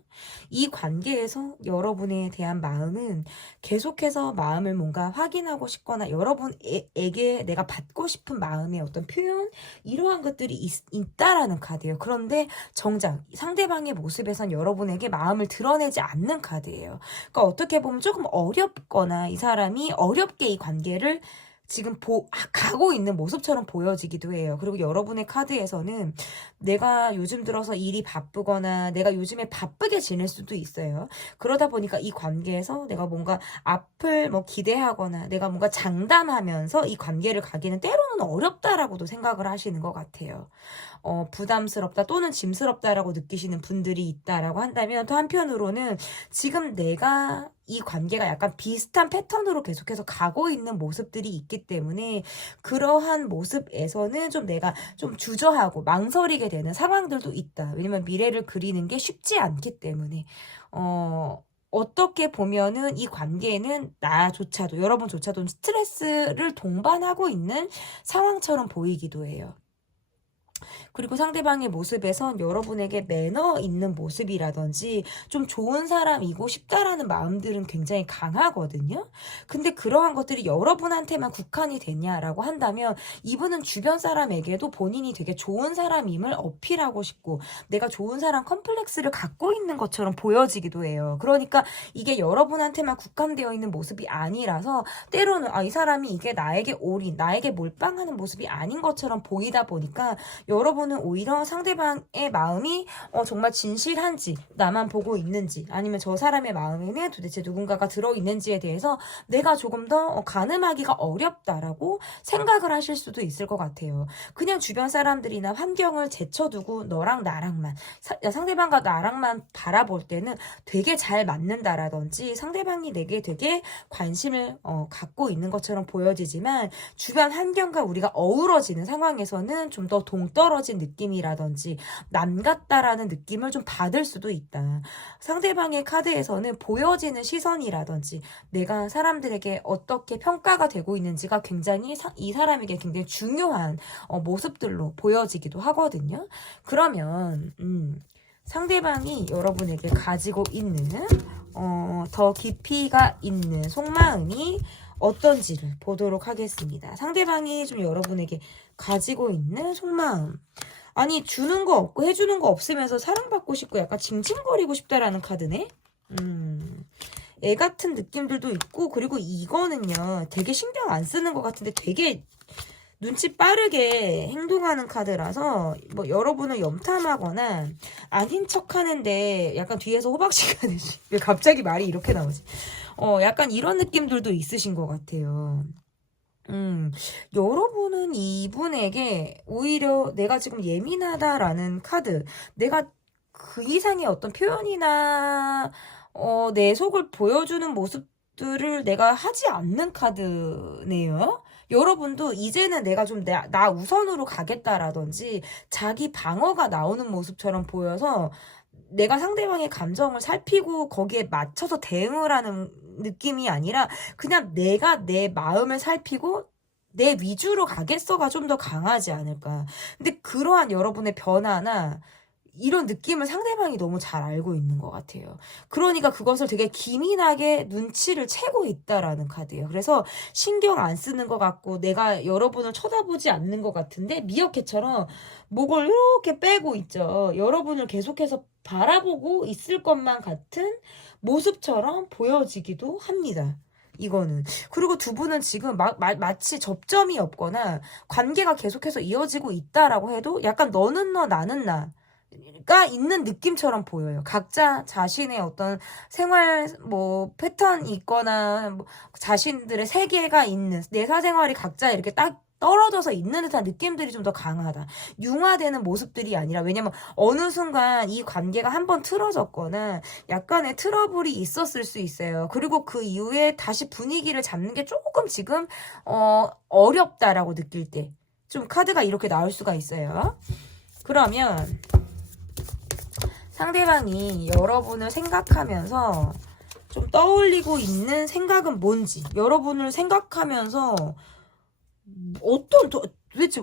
이 관계에서 여러분에 대한 마음은 계속해서 마음을 뭔가 확인하고 싶거나 여러분에게 내가 받고 싶은 마음의 어떤 표현 이러한 것들이 있다라는 카드예요. 그런데 정작 상대방의 모습에선 여러분에게 마음을 드러내지 않는 카드예요. 그러니까 어떻게 보면 조금 어렵거나 이 사람이 어렵게 이 관계를 지금 가고 있는 모습처럼 보여지기도 해요. 그리고 여러분의 카드에서는 내가 요즘 들어서 일이 바쁘거나 내가 요즘에 바쁘게 지낼 수도 있어요. 그러다 보니까 이 관계에서 내가 뭔가 앞을 기대하거나 내가 뭔가 장담하면서 이 관계를 가기는 때로는 어렵다라고도 생각을 하시는 것 같아요. 부담스럽다 또는 짐스럽다라고 느끼시는 분들이 있다라고 한다면 또 한편으로는 지금 내가 이 관계가 약간 비슷한 패턴으로 계속해서 가고 있는 모습들이 있기 때문에 그러한 모습에서는 좀 내가 좀 주저하고 망설이게 되는 상황들도 있다. 왜냐면 미래를 그리는 게 쉽지 않기 때문에 어떻게 보면은 이 관계는 나조차도 여러분조차도 스트레스를 동반하고 있는 상황처럼 보이기도 해요. 그리고 상대방의 모습에선 여러분에게 매너 있는 모습이라든지 좀 좋은 사람이고 싶다라는 마음들은 굉장히 강하거든요. 근데 그러한 것들이 여러분한테만 국한이 됐냐라고 한다면 이분은 주변 사람에게도 본인이 되게 좋은 사람임을 어필하고 싶고 내가 좋은 사람 컴플렉스를 갖고 있는 것처럼 보여지기도 해요. 그러니까 이게 여러분한테만 국한되어 있는 모습이 아니라서 때로는 이 사람이 이게 나에게 올인, 나에게 몰빵하는 모습이 아닌 것처럼 보이다 보니까 여러분은 오히려 상대방의 마음이 정말 진실한지 나만 보고 있는지 아니면 저 사람의 마음에는 도대체 누군가가 들어있는지에 대해서 내가 조금 더 가늠하기가 어렵다라고 생각을 하실 수도 있을 것 같아요. 그냥 주변 사람들이나 환경을 제쳐두고 너랑 나랑만 상대방과 나랑만 바라볼 때는 되게 잘 맞는다라든지 상대방이 내게 되게 관심을 갖고 있는 것처럼 보여지지만 주변 환경과 우리가 어우러지는 상황에서는 좀 더 동떨어진 느낌이라든지 남 같다라는 느낌을 좀 받을 수도 있다. 상대방의 카드에서는 보여지는 시선이라든지 내가 사람들에게 어떻게 평가가 되고 있는지가 굉장히 이 사람에게 굉장히 중요한 모습들로 보여지기도 하거든요. 그러면 상대방이 여러분에게 가지고 있는 더 깊이가 있는 속마음이 어떤지를 보도록 하겠습니다. 상대방이 좀 여러분에게 가지고 있는 속마음. 아니 주는 거 없고 해주는 거 없으면서 사랑받고 싶고 약간 징징거리고 싶다라는 카드네. 애 같은 느낌들도 있고 그리고 이거는요 되게 신경 안 쓰는 것 같은데 되게 눈치 빠르게 행동하는 카드라서 뭐 여러분을 염탐하거나 아닌 척 하는데 약간 뒤에서 호박씨 하듯이 왜 갑자기 말이 이렇게 나오지? 약간 이런 느낌들도 있으신 것 같아요. 여러분은 이분에게 오히려 내가 지금 예민하다라는 카드, 내가 그 이상의 어떤 표현이나 내 속을 보여주는 모습들을 내가 하지 않는 카드네요. 여러분도 이제는 내가 좀 나 우선으로 가겠다라든지 자기 방어가 나오는 모습처럼 보여서 내가 상대방의 감정을 살피고 거기에 맞춰서 대응을 하는 느낌이 아니라 그냥 내가 내 마음을 살피고 내 위주로 가겠어가 좀 더 강하지 않을까. 근데 그러한 여러분의 변화나 이런 느낌을 상대방이 너무 잘 알고 있는 것 같아요. 그러니까 그것을 되게 기민하게 눈치를 채고 있다라는 카드예요. 그래서 신경 안 쓰는 것 같고 내가 여러분을 쳐다보지 않는 것 같은데 미어캣처럼 목을 이렇게 빼고 있죠. 여러분을 계속해서 바라보고 있을 것만 같은 모습처럼 보여지기도 합니다. 이거는. 그리고 두 분은 지금 마치 접점이 없거나 관계가 계속해서 이어지고 있다라고 해도 약간 너는 너 나는 나가 있는 느낌처럼 보여요. 각자 자신의 어떤 생활 뭐 패턴이 있거나 뭐 자신들의 세계가 있는 내 사생활이 각자 이렇게 딱 떨어져서 있는 듯한 느낌들이 좀 더 강하다. 융화되는 모습들이 아니라 왜냐면 어느 순간 이 관계가 한번 틀어졌거나 약간의 트러블이 있었을 수 있어요. 그리고 그 이후에 다시 분위기를 잡는 게 조금 지금 어렵다라고 느낄 때 좀 카드가 이렇게 나올 수가 있어요. 그러면 상대방이 여러분을 생각하면서 좀 떠올리고 있는 생각은 뭔지 여러분을 생각하면서 도대체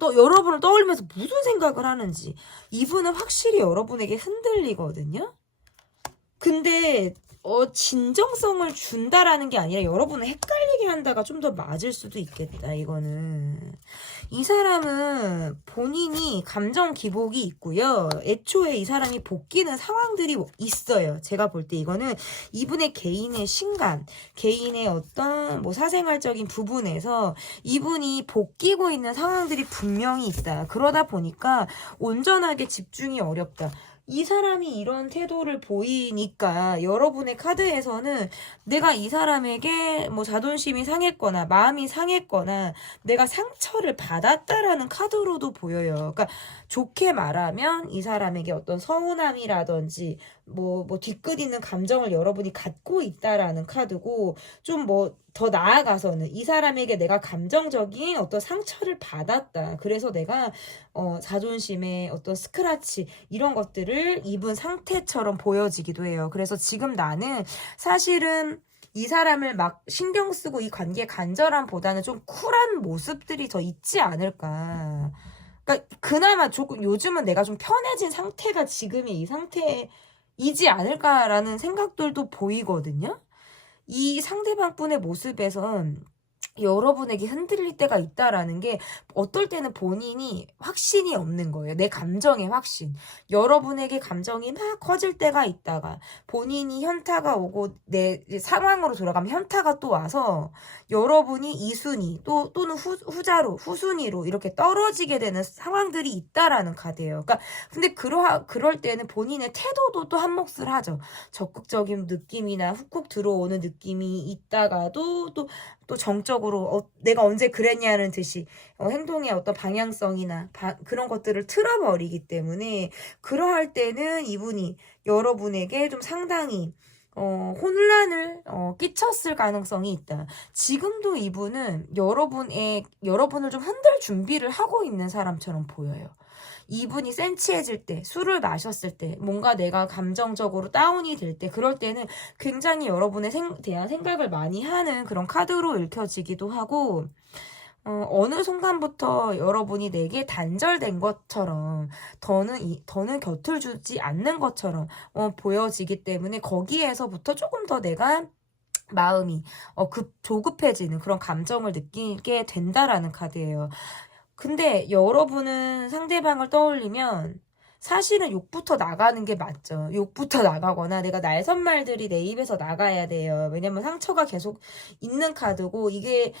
여러분을 떠올리면서 무슨 생각을 하는지 이분은 확실히 여러분에게 흔들리거든요. 근데 진정성을 준다라는 게 아니라 여러분을 헷갈리게 한다가 좀 더 맞을 수도 있겠다. 이거는 이 사람은 본인이 감정 기복이 있고요. 애초에 이 사람이 복귀는 상황들이 있어요. 제가 볼 때 이거는 이분의 개인의 신간, 개인의 어떤 뭐 사생활적인 부분에서 이분이 복귀고 있는 상황들이 분명히 있다. 그러다 보니까 온전하게 집중이 어렵다. 이 사람이 이런 태도를 보이니까 여러분의 카드에서는 내가 이 사람에게 뭐 자존심이 상했거나 마음이 상했거나 내가 상처를 받았다라는 카드로도 보여요. 그러니까 좋게 말하면 이 사람에게 어떤 서운함이라든지 뭐 뒤끝 있는 감정을 여러분이 갖고 있다라는 카드고 좀 뭐 더 나아가서는 이 사람에게 내가 감정적인 어떤 상처를 받았다. 그래서 내가 자존심의 어떤 스크래치 이런 것들을 입은 상태처럼 보여지기도 해요. 그래서 지금 나는 사실은 이 사람을 막 신경 쓰고 이 관계 간절함보다는 좀 쿨한 모습들이 더 있지 않을까. 그러니까 그나마 조금 요즘은 내가 좀 편해진 상태가 지금의 이 상태이지 않을까라는 생각들도 보이거든요. 이 상대방분의 모습에선 여러분에게 흔들릴 때가 있다라는 게 어떨 때는 본인이 확신이 없는 거예요. 내 감정의 확신. 여러분에게 감정이 막 커질 때가 있다가 본인이 현타가 오고 내 상황으로 돌아가면 현타가 또 와서 여러분이 2순위 또는 후순위로 이렇게 떨어지게 되는 상황들이 있다라는 카드예요. 그러니까 근데 그럴 때는 본인의 태도도 또 한 몫을 하죠. 적극적인 느낌이나 훅훅 들어오는 느낌이 있다가도 또 정적으로 내가 언제 그랬냐는 듯이 행동의 어떤 방향성이나 그런 것들을 틀어버리기 때문에 그러할 때는 이분이 여러분에게 좀 상당히 혼란을 끼쳤을 가능성이 있다. 지금도 이분은 여러분을 좀 흔들 준비를 하고 있는 사람처럼 보여요. 이분이 센치해질 때, 술을 마셨을 때, 뭔가 내가 감정적으로 다운이 될 때, 그럴 때는 굉장히 여러분에 대한 생각을 많이 하는 그런 카드로 읽혀지기도 하고, 어느 순간부터 여러분이 내게 단절된 것처럼, 더는 곁을 주지 않는 것처럼, 보여지기 때문에 거기에서부터 조금 더 내가 마음이, 조급해지는 그런 감정을 느끼게 된다라는 카드예요. 근데 여러분은 상대방을 떠올리면 사실은 욕부터 나가는 게 맞죠. 욕부터 나가거나 내가 날선말들이 내 입에서 나가야 돼요. 왜냐면 상처가 계속 있는 카드고 이게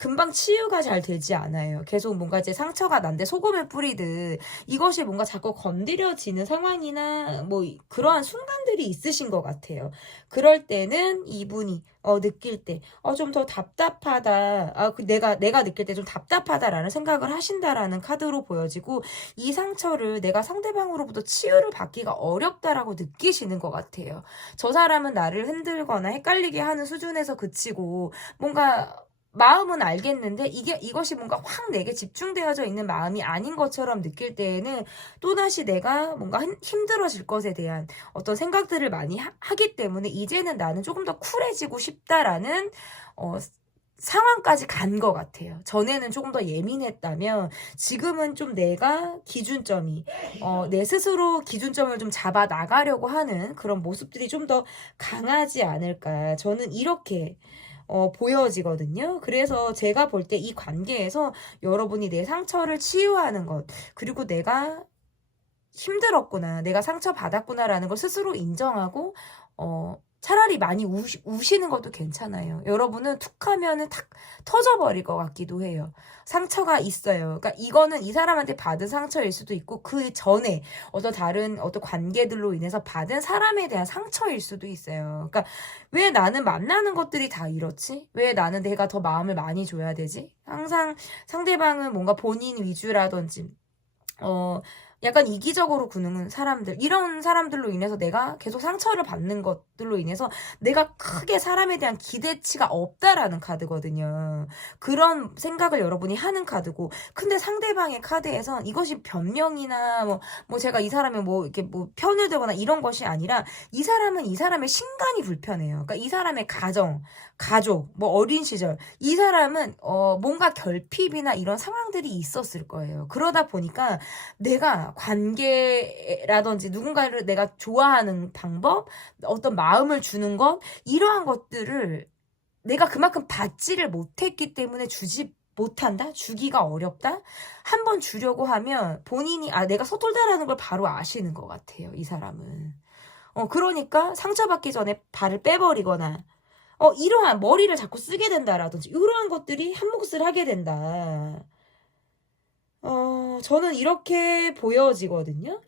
금방 치유가 잘 되지 않아요. 계속 뭔가 이제 상처가 난데 소금을 뿌리듯 이것이 뭔가 자꾸 건드려지는 상황이나 뭐 그러한 순간들이 있으신 것 같아요. 그럴 때는 이분이 느낄 때 좀 더 답답하다. 내가 느낄 때 좀 답답하다라는 생각을 하신다라는 카드로 보여지고 이 상처를 내가 상대방으로부터 치유를 받기가 어렵다라고 느끼시는 것 같아요. 저 사람은 나를 흔들거나 헷갈리게 하는 수준에서 그치고 뭔가 마음은 알겠는데 이것이 뭔가 확 내게 집중되어져 있는 마음이 아닌 것처럼 느낄 때에는 또다시 내가 뭔가 힘들어질 것에 대한 어떤 생각들을 많이 하기 때문에 이제는 나는 조금 더 쿨해지고 싶다라는 상황까지 간 것 같아요. 전에는 조금 더 예민했다면 지금은 좀 내가 기준점이 내 스스로 기준점을 좀 잡아 나가려고 하는 그런 모습들이 좀 더 강하지 않을까. 저는 이렇게 보여지거든요. 그래서 제가 볼 때 이 관계에서 여러분이 내 상처를 치유하는 것, 그리고 내가 힘들었구나, 내가 상처받았구나라는 걸 스스로 인정하고, 차라리 많이 우시는 것도 괜찮아요. 여러분은 툭 하면은 탁 터져버릴 것 같기도 해요. 상처가 있어요. 그러니까 이거는 이 사람한테 받은 상처일 수도 있고 그 전에 다른 관계들로 인해서 받은 사람에 대한 상처일 수도 있어요. 그러니까 왜 나는 만나는 것들이 다 이렇지? 왜 나는 내가 더 마음을 많이 줘야 되지? 항상 상대방은 뭔가 본인 위주라든지 약간 이기적으로 구는 사람들, 이런 사람들로 인해서 내가 계속 상처를 받는 것들로 인해서 내가 크게 사람에 대한 기대치가 없다라는 카드거든요. 그런 생각을 여러분이 하는 카드고, 근데 상대방의 카드에선 이것이 변명이나 뭐 제가 이 사람의 이렇게 편을 들거나 이런 것이 아니라 이 사람은 이 사람의 신간이 불편해요. 그러니까 이 사람의 가족, 어린 시절, 이 사람은 뭔가 결핍이나 이런 상황들이 있었을 거예요. 그러다 보니까 내가 관계라든지 누군가를 내가 좋아하는 방법, 어떤 마음을 주는 것, 이러한 것들을 내가 그만큼 받지를 못했기 때문에 못한다? 주기가 어렵다? 한번 주려고 하면 본인이 내가 서툴다라는 걸 바로 아시는 것 같아요. 이 사람은. 그러니까 상처받기 전에 발을 빼버리거나 이러한 머리를 자꾸 쓰게 된다라든지 이러한 것들이 한 몫을 하게 된다. 저는 이렇게 보여지거든요.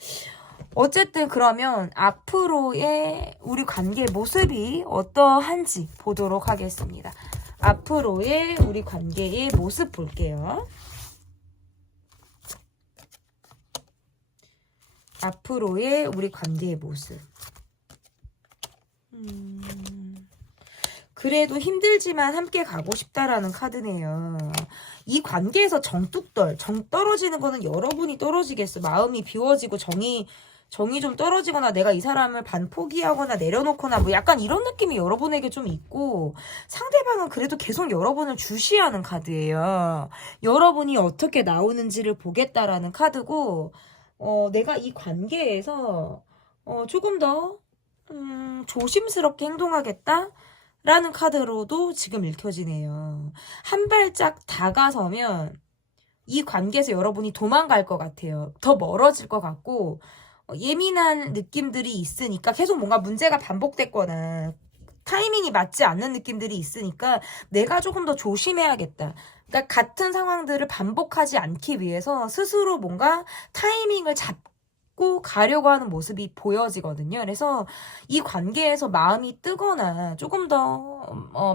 어쨌든 그러면 앞으로의 우리 관계의 모습이 어떠한지 보도록 하겠습니다. 앞으로의 우리 관계의 모습 볼게요. 앞으로의 우리 관계의 모습. 그래도 힘들지만 함께 가고 싶다라는 카드네요. 이 관계에서 정 떨어지는 거는 여러분이 떨어지겠어. 마음이 비워지고 정이 정이 좀 떨어지거나 내가 이 사람을 반포기하거나 내려놓거나 뭐 약간 이런 느낌이 여러분에게 좀 있고, 상대방은 그래도 계속 여러분을 주시하는 카드예요. 여러분이 어떻게 나오는지를 보겠다라는 카드고, 내가 이 관계에서 조금 더 조심스럽게 행동하겠다? 라는 카드로도 지금 읽혀지네요. 한 발짝 다가서면 이 관계에서 여러분이 도망갈 것 같아요. 더 멀어질 것 같고, 예민한 느낌들이 있으니까 계속 뭔가 문제가 반복됐거나 타이밍이 맞지 않는 느낌들이 있으니까 내가 조금 더 조심해야겠다. 그러니까 같은 상황들을 반복하지 않기 위해서 스스로 뭔가 타이밍을 잡고 가려고 하는 모습이 보여지거든요. 그래서 이 관계에서 마음이 뜨거나 조금 더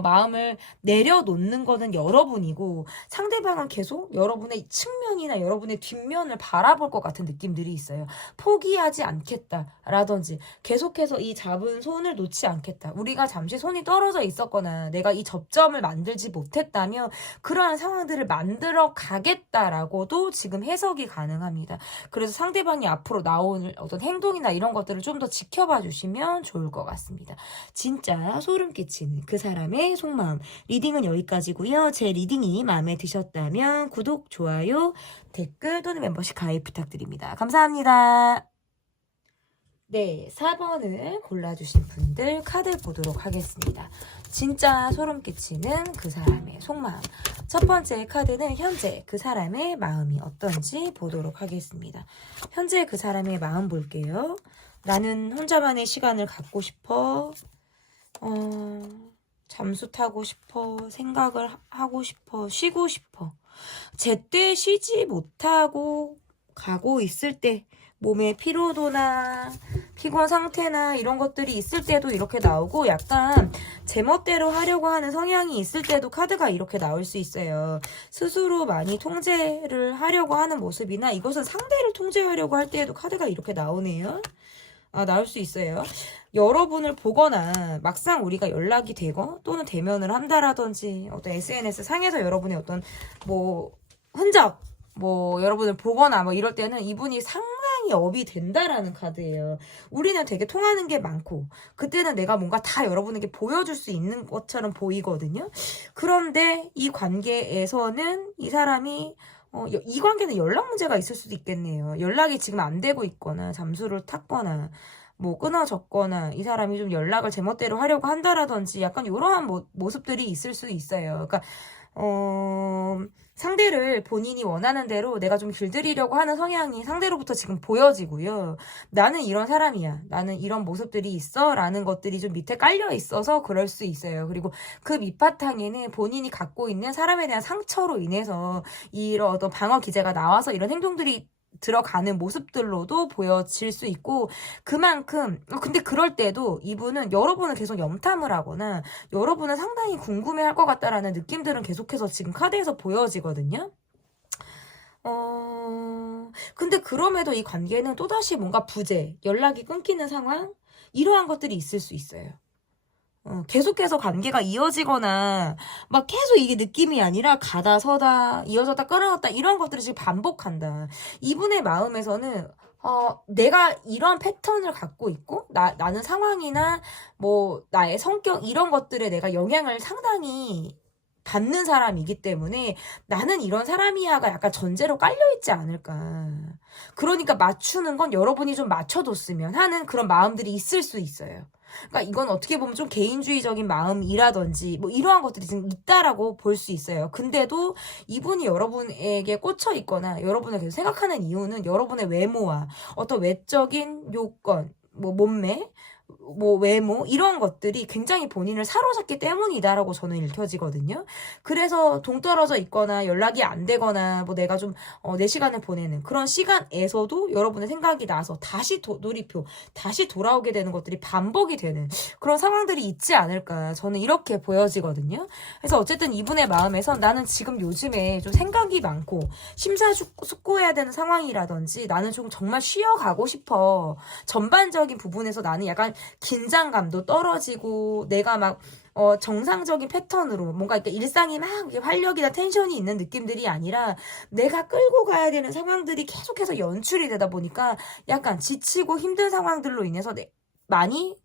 마음을 내려놓는 거는 여러분이고, 상대방은 계속 여러분의 측면이나 여러분의 뒷면을 바라볼 것 같은 느낌들이 있어요. 포기하지 않겠다라든지 계속해서 이 잡은 손을 놓지 않겠다. 우리가 잠시 손이 떨어져 있었거나 내가 이 접점을 만들지 못했다면 그러한 상황들을 만들어 가겠다라고도 지금 해석이 가능합니다. 그래서 상대방이 앞으로 나오는 어떤 행동이나 이런 것들을 좀 더 지켜봐 주시면 좋을 것 같습니다. 진짜 소름 끼치는 그 사람의 속마음. 리딩은 여기까지고요. 제 리딩이 마음에 드셨다면 구독, 좋아요, 댓글 또는 멤버십 가입 부탁드립니다. 감사합니다. 네, 4번을 골라주신 분들 카드 보도록 하겠습니다. 진짜 소름 끼치는 그 사람의 속마음. 첫 번째 카드는 현재 그 사람의 마음이 어떤지 보도록 하겠습니다. 현재 그 사람의 마음 볼게요. 나는 혼자만의 시간을 갖고 싶어. 잠수 타고 싶어. 생각을 하고 싶어. 쉬고 싶어. 제때 쉬지 못하고 가고 있을 때 몸의 피로도나 피곤 상태나 이런 것들이 있을 때도 이렇게 나오고, 약간 제멋대로 하려고 하는 성향이 있을 때도 카드가 이렇게 나올 수 있어요. 스스로 많이 통제를 하려고 하는 모습이나 이것은 상대를 통제하려고 할 때에도 카드가 이렇게 나오네요. 나올 수 있어요. 여러분을 보거나 막상 우리가 연락이 되고 또는 대면을 한다라든지 어떤 SNS 상에서 여러분의 어떤 뭐 흔적, 뭐 여러분을 보거나 뭐 이럴 때는 이분이 상당히 업이 된다라는 카드예요. 우리는 되게 통하는 게 많고 그때는 내가 뭔가 다 여러분에게 보여줄 수 있는 것처럼 보이거든요. 그런데 이 관계에서는 이 사람이 이 관계는 연락 문제가 있을 수도 있겠네요. 연락이 지금 안 되고 있거나 잠수를 탔거나 뭐 끊어졌거나 이 사람이 좀 연락을 제멋대로 하려고 한다라든지 약간 이러한 모습들이 있을 수 있어요. 그러니까 상대를 본인이 원하는 대로 내가 좀 길들이려고 하는 성향이 상대로부터 지금 보여지고요. 나는 이런 사람이야. 나는 이런 모습들이 있어. 라는 것들이 좀 밑에 깔려 있어서 그럴 수 있어요. 그리고 그 밑바탕에는 본인이 갖고 있는 사람에 대한 상처로 인해서 이런 어떤 방어 기제가 나와서 이런 행동들이 들어가는 모습들로도 보여질 수 있고, 그만큼 근데 그럴 때도 이분은 여러분을 계속 염탐을 하거나 여러분을 상당히 궁금해할 것 같다라는 느낌들은 계속해서 지금 카드에서 보여지거든요. 근데 그럼에도 이 관계는 또다시 뭔가 부재, 연락이 끊기는 상황, 이러한 것들이 있을 수 있어요. 계속해서 관계가 이어지거나 막 계속 이게 느낌이 아니라 가다 서다 이어졌다 끊어졌다 이런 것들을 지금 반복한다. 이분의 마음에서는 내가 이런 패턴을 갖고 있고 나는 상황이나 뭐 나의 성격 이런 것들에 내가 영향을 상당히 받는 사람이기 때문에 나는 이런 사람이야가 약간 전제로 깔려있지 않을까. 그러니까 맞추는 건 여러분이 좀 맞춰뒀으면 하는 그런 마음들이 있을 수 있어요. 그러니까 이건 어떻게 보면 좀 개인주의적인 마음이라든지 뭐 이러한 것들이 지금 있다라고 볼 수 있어요. 근데도 이분이 여러분에게 꽂혀 있거나 여러분을 계속 생각하는 이유는 여러분의 외모와 어떤 외적인 요건, 뭐 몸매, 뭐 외모 이런 것들이 굉장히 본인을 사로잡기 때문이다라고 저는 읽혀지거든요. 그래서 동떨어져 있거나 연락이 안 되거나 뭐 내가 좀 내 시간을 보내는 그런 시간에서도 여러분의 생각이 나서 다시 놀이표 다시 돌아오게 되는 것들이 반복이 되는 그런 상황들이 있지 않을까, 저는 이렇게 보여지거든요. 그래서 어쨌든 이분의 마음에선 나는 지금 요즘에 좀 생각이 많고 심사숙고해야 되는 상황이라든지 나는 좀 정말 쉬어가고 싶어, 전반적인 부분에서 나는 약간 긴장감도 떨어지고 내가 막 정상적인 패턴으로 뭔가 이렇게 일상이 막 활력이나 텐션이 있는 느낌들이 아니라 내가 끌고 가야 되는 상황들이 계속해서 연출이 되다 보니까 약간 지치고 힘든 상황들로 인해서 많이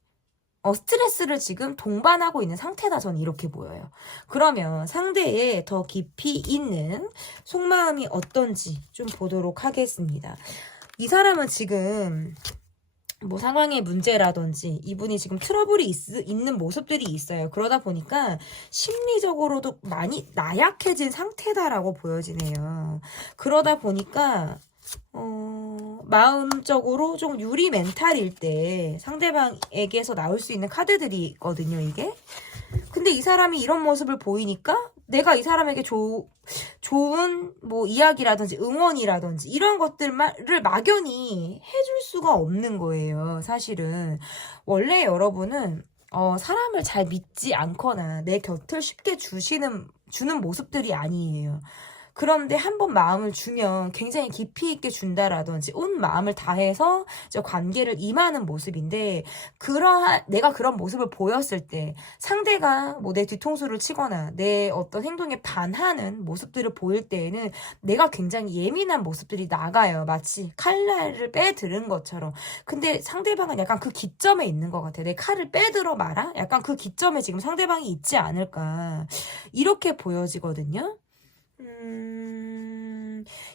스트레스를 지금 동반하고 있는 상태다. 저는 이렇게 보여요. 그러면 상대의 더 깊이 있는 속마음이 어떤지 좀 보도록 하겠습니다. 이 사람은 지금 뭐 상황의 문제라든지 이분이 지금 트러블이 있는 모습들이 있어요. 그러다 보니까 심리적으로도 많이 나약해진 상태다라고 보여지네요. 그러다 보니까 마음적으로 좀 유리 멘탈일 때 상대방에게서 나올 수 있는 카드들이 있거든요, 이게. 근데 이 사람이 이런 모습을 보이니까 내가 이 사람에게 좋은 뭐 이야기라든지 응원이라든지 이런 것들을 막연히 해줄 수가 없는 거예요, 사실은. 원래 여러분은 사람을 잘 믿지 않거나 내 곁을 쉽게 주는 모습들이 아니에요. 그런데 한번 마음을 주면 굉장히 깊이 있게 준다라든지 온 마음을 다해서 관계를 임하는 모습인데, 내가 그런 모습을 보였을 때 상대가 뭐 내 뒤통수를 치거나 내 어떤 행동에 반하는 모습들을 보일 때에는 내가 굉장히 예민한 모습들이 나가요. 마치 칼날을 빼들은 것처럼. 근데 상대방은 약간 그 기점에 있는 것 같아요. 내 칼을 빼들어 마라? 약간 그 기점에 지금 상대방이 있지 않을까, 이렇게 보여지거든요.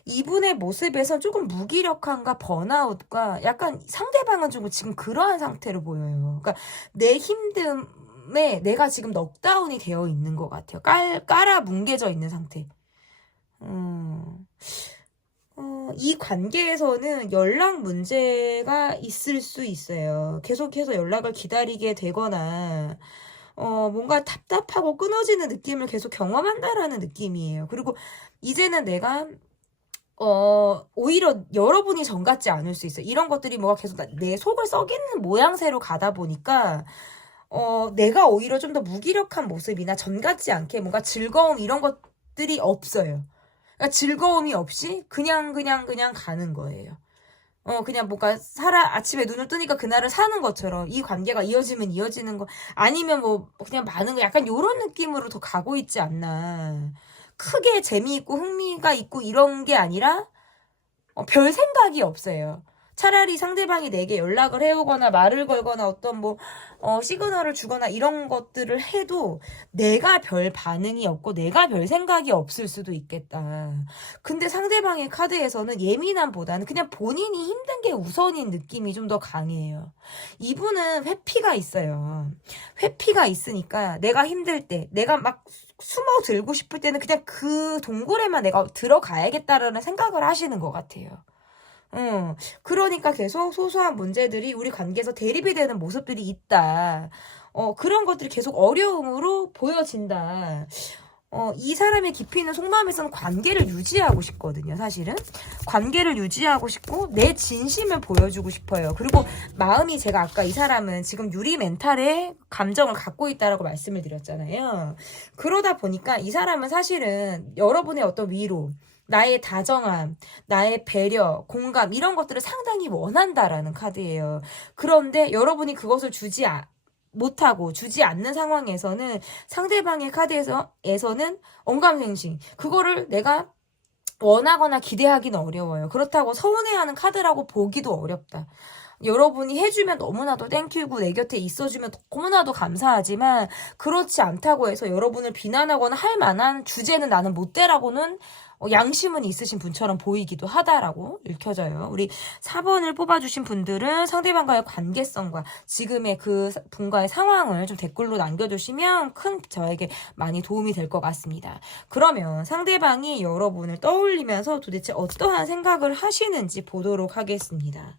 이분의 모습에서 조금 무기력함과 번아웃과 약간 상대방은 조금 지금 그러한 상태로 보여요. 그러니까 내 힘듦에 내가 지금 넉다운이 되어 있는 것 같아요. 깔아 뭉개져 있는 상태. 이 관계에서는 연락 문제가 있을 수 있어요. 계속해서 연락을 기다리게 되거나 뭔가 답답하고 끊어지는 느낌을 계속 경험한다라는 느낌이에요. 그리고 이제는 내가 오히려 여러분이 정 같지 않을 수 있어요. 이런 것들이 뭐가 계속 내 속을 썩이는 모양새로 가다 보니까 내가 오히려 좀 더 무기력한 모습이나 전 같지 않게 뭔가 즐거움 이런 것들이 없어요. 그러니까 즐거움이 없이 그냥 가는 거예요. 그냥 뭔가 아침에 눈을 뜨니까 그날을 사는 것처럼 이 관계가 이어지면 이어지는 거, 아니면 뭐 그냥 많은 거, 약간 요런 느낌으로 더 가고 있지 않나. 크게 재미있고 흥미가 있고 이런 게 아니라 별 생각이 없어요. 차라리 상대방이 내게 연락을 해오거나 말을 걸거나 어떤 뭐 시그널을 주거나 이런 것들을 해도 내가 별 반응이 없고 내가 별 생각이 없을 수도 있겠다. 근데 상대방의 카드에서는 예민함보다는 그냥 본인이 힘든 게 우선인 느낌이 좀 더 강해요. 이분은 회피가 있어요. 회피가 있으니까 내가 힘들 때, 내가 막 숨어들고 싶을 때는 그냥 그 동굴에만 내가 들어가야겠다라는 생각을 하시는 것 같아요. 그러니까 계속 소소한 문제들이 우리 관계에서 대립이 되는 모습들이 있다. 그런 것들이 계속 어려움으로 보여진다. 이 사람의 깊이 있는 속마음에서는 관계를 유지하고 싶거든요, 사실은. 관계를 유지하고 싶고, 내 진심을 보여주고 싶어요. 그리고 마음이, 제가 아까 이 사람은 지금 유리 멘탈의 감정을 갖고 있다라고 말씀을 드렸잖아요. 그러다 보니까 이 사람은 사실은 여러분의 어떤 위로, 나의 다정함, 나의 배려, 공감 이런 것들을 상당히 원한다라는 카드예요. 그런데 여러분이 그것을 못하고 주지 않는 상황에서는 상대방의 카드에서는 언감생심, 그거를 내가 원하거나 기대하기는 어려워요. 그렇다고 서운해하는 카드라고 보기도 어렵다. 여러분이 해주면 너무나도 땡큐고 내 곁에 있어주면 너무나도 감사하지만 그렇지 않다고 해서 여러분을 비난하거나 할 만한 주제는 나는 못 되라고는 양심은 있으신 분처럼 보이기도 하다라고 읽혀져요. 우리 4번을 뽑아주신 분들은 상대방과의 관계성과 지금의 그 분과의 상황을 좀 댓글로 남겨주시면 큰 저에게 많이 도움이 될 것 같습니다. 그러면 상대방이 여러분을 떠올리면서 도대체 어떠한 생각을 하시는지 보도록 하겠습니다.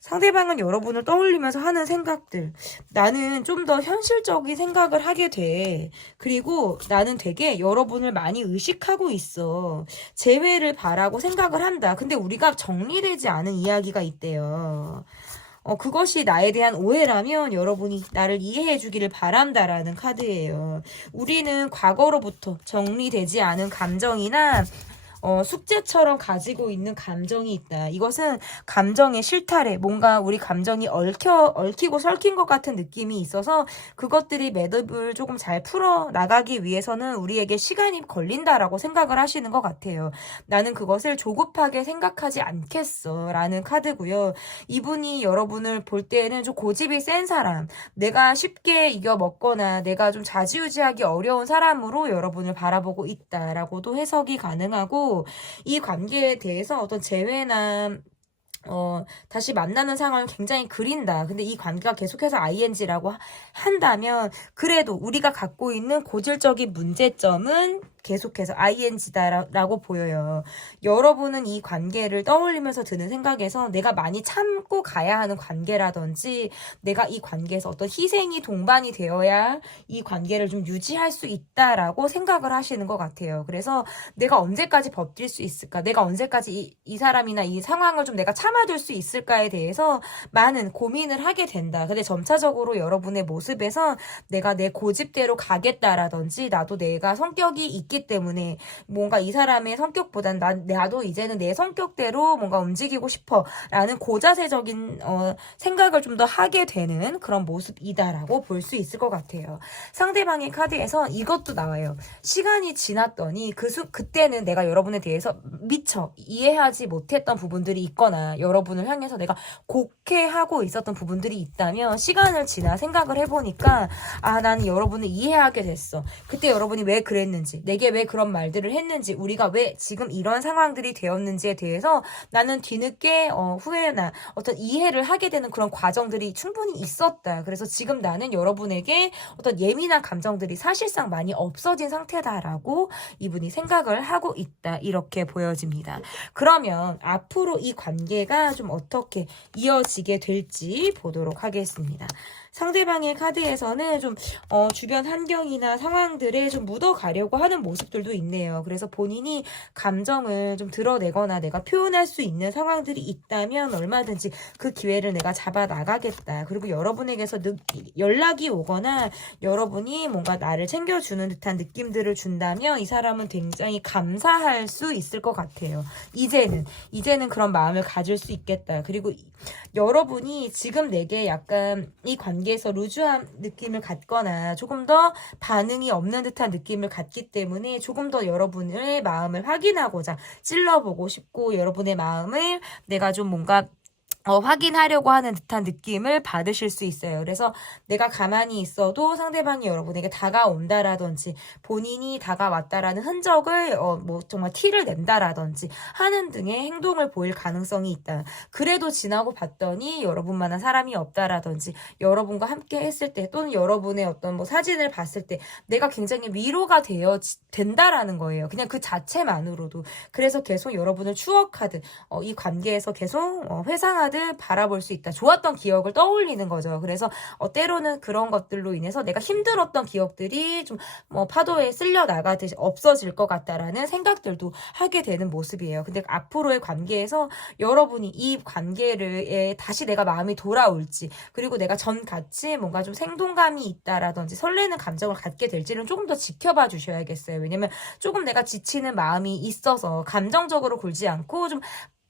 상대방은 여러분을 떠올리면서 하는 생각들, 나는 좀 더 현실적인 생각을 하게 돼. 그리고 나는 되게 여러분을 많이 의식하고 있어. 재회를 바라고 생각을 한다. 근데 우리가 정리되지 않은 이야기가 있대요. 그것이 나에 대한 오해라면 여러분이 나를 이해해 주기를 바란다라는 카드예요. 우리는 과거로부터 정리되지 않은 감정이나 숙제처럼 가지고 있는 감정이 있다. 이것은 감정의 실타래, 뭔가 우리 감정이 얽히고 설킨 것 같은 느낌이 있어서 그것들이 매듭을 조금 잘 풀어 나가기 위해서는 우리에게 시간이 걸린다라고 생각을 하시는 것 같아요. 나는 그것을 조급하게 생각하지 않겠어 라는 카드고요. 이분이 여러분을 볼 때에는 좀 고집이 센 사람, 내가 쉽게 이겨 먹거나 내가 좀 좌지우지하기 어려운 사람으로 여러분을 바라보고 있다라고도 해석이 가능하고, 이 관계에 대해서 어떤 재회나 다시 만나는 상황을 굉장히 그린다. 근데 이 관계가 계속해서 ing라고 한다면 그래도 우리가 갖고 있는 고질적인 문제점은 계속해서 ing다라고 보여요. 여러분은 이 관계를 떠올리면서 드는 생각에서 내가 많이 참고 가야 하는 관계라든지 내가 이 관계에서 어떤 희생이 동반이 되어야 이 관계를 좀 유지할 수 있다라고 생각을 하시는 것 같아요. 그래서 내가 언제까지 버틸 수 있을까? 내가 언제까지 이 사람이나 이 상황을 좀 내가 참아둘 수 있을까에 대해서 많은 고민을 하게 된다. 근데 점차적으로 여러분의 모습에서 내가 내 고집대로 가겠다라든지 나도 내가 성격이 있기 때문에 뭔가 이 사람의 성격보단 나도 이제는 내 성격대로 뭔가 움직이고 싶어 라는 고자세적인 생각을 좀 더 하게 되는 그런 모습이다라고 볼 수 있을 것 같아요. 상대방의 카드에서 이것도 나와요. 시간이 지났더니 그때는 내가 여러분에 대해서 미처 이해하지 못했던 부분들이 있거나 여러분을 향해서 내가 곡해하고 있었던 부분들이 있다면 시간을 지나 생각을 해보니까 나는 여러분을 이해하게 됐어. 그때 여러분이 왜 그랬는지, 내게 왜 그런 말들을 했는지, 우리가 왜 지금 이런 상황들이 되었는지에 대해서 나는 뒤늦게 후회나 어떤 이해를 하게 되는 그런 과정들이 충분히 있었다. 그래서 지금 나는 여러분에게 어떤 예민한 감정들이 사실상 많이 없어진 상태다라고 이분이 생각을 하고 있다. 이렇게 보여집니다. 그러면 앞으로 이 관계가 좀 어떻게 이어지게 될지 보도록 하겠습니다. 상대방의 카드에서는 좀 주변 환경이나 상황들에 좀 묻어가려고 하는 모습들도 있네요. 그래서 본인이 감정을 좀 드러내거나 내가 표현할 수 있는 상황들이 있다면 얼마든지 그 기회를 내가 잡아 나가겠다. 그리고 여러분에게서 연락이 오거나 여러분이 뭔가 나를 챙겨주는 듯한 느낌들을 준다면 이 사람은 굉장히 감사할 수 있을 것 같아요. 이제는 그런 마음을 가질 수 있겠다. 그리고 여러분이 지금 내게 약간 이 관계에서 루즈한 느낌을 갖거나 조금 더 반응이 없는 듯한 느낌을 갖기 때문에 조금 더 여러분의 마음을 확인하고자 찔러보고 싶고, 여러분의 마음을 내가 좀 뭔가 확인하려고 하는 듯한 느낌을 받으실 수 있어요. 그래서 내가 가만히 있어도 상대방이 여러분에게 다가온다라든지 본인이 다가왔다라는 흔적을 뭐 정말 티를 낸다라든지 하는 등의 행동을 보일 가능성이 있다. 그래도 지나고 봤더니 여러분만한 사람이 없다라든지 여러분과 함께 했을 때 또는 여러분의 어떤 뭐 사진을 봤을 때 내가 굉장히 위로가 된다라는 거예요. 그냥 그 자체만으로도. 그래서 계속 여러분을 추억하듯 이 관계에서 계속 회상하듯 바라볼 수 있다. 좋았던 기억을 떠올리는 거죠. 그래서 때로는 그런 것들로 인해서 내가 힘들었던 기억들이 좀 파도에 쓸려 나가듯이 없어질 것 같다라는 생각들도 하게 되는 모습이에요. 근데 앞으로의 관계에서 여러분이 이 관계를 다시 내가 마음이 돌아올지, 그리고 내가 전같이 뭔가 좀 생동감이 있다라든지 설레는 감정을 갖게 될지는 조금 더 지켜봐 주셔야겠어요. 왜냐면 조금 내가 지치는 마음이 있어서 감정적으로 굴지 않고 좀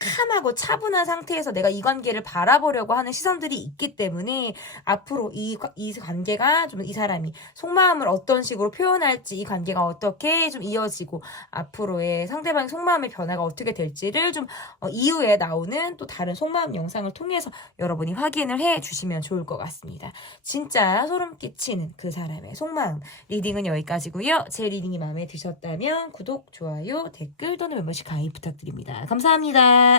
캄하고 차분한 상태에서 내가 이 관계를 바라보려고 하는 시선들이 있기 때문에 앞으로 이 관계가 좀 이 사람이 속마음을 어떤 식으로 표현할지, 이 관계가 어떻게 좀 이어지고 앞으로의 상대방의 속마음의 변화가 어떻게 될지를 좀 이후에 나오는 또 다른 속마음 영상을 통해서 여러분이 확인을 해 주시면 좋을 것 같습니다. 진짜 소름 끼치는 그 사람의 속마음 리딩은 여기까지고요. 제 리딩이 마음에 드셨다면 구독, 좋아요, 댓글 또는 멤버십 가입 부탁드립니다. 감사합니다.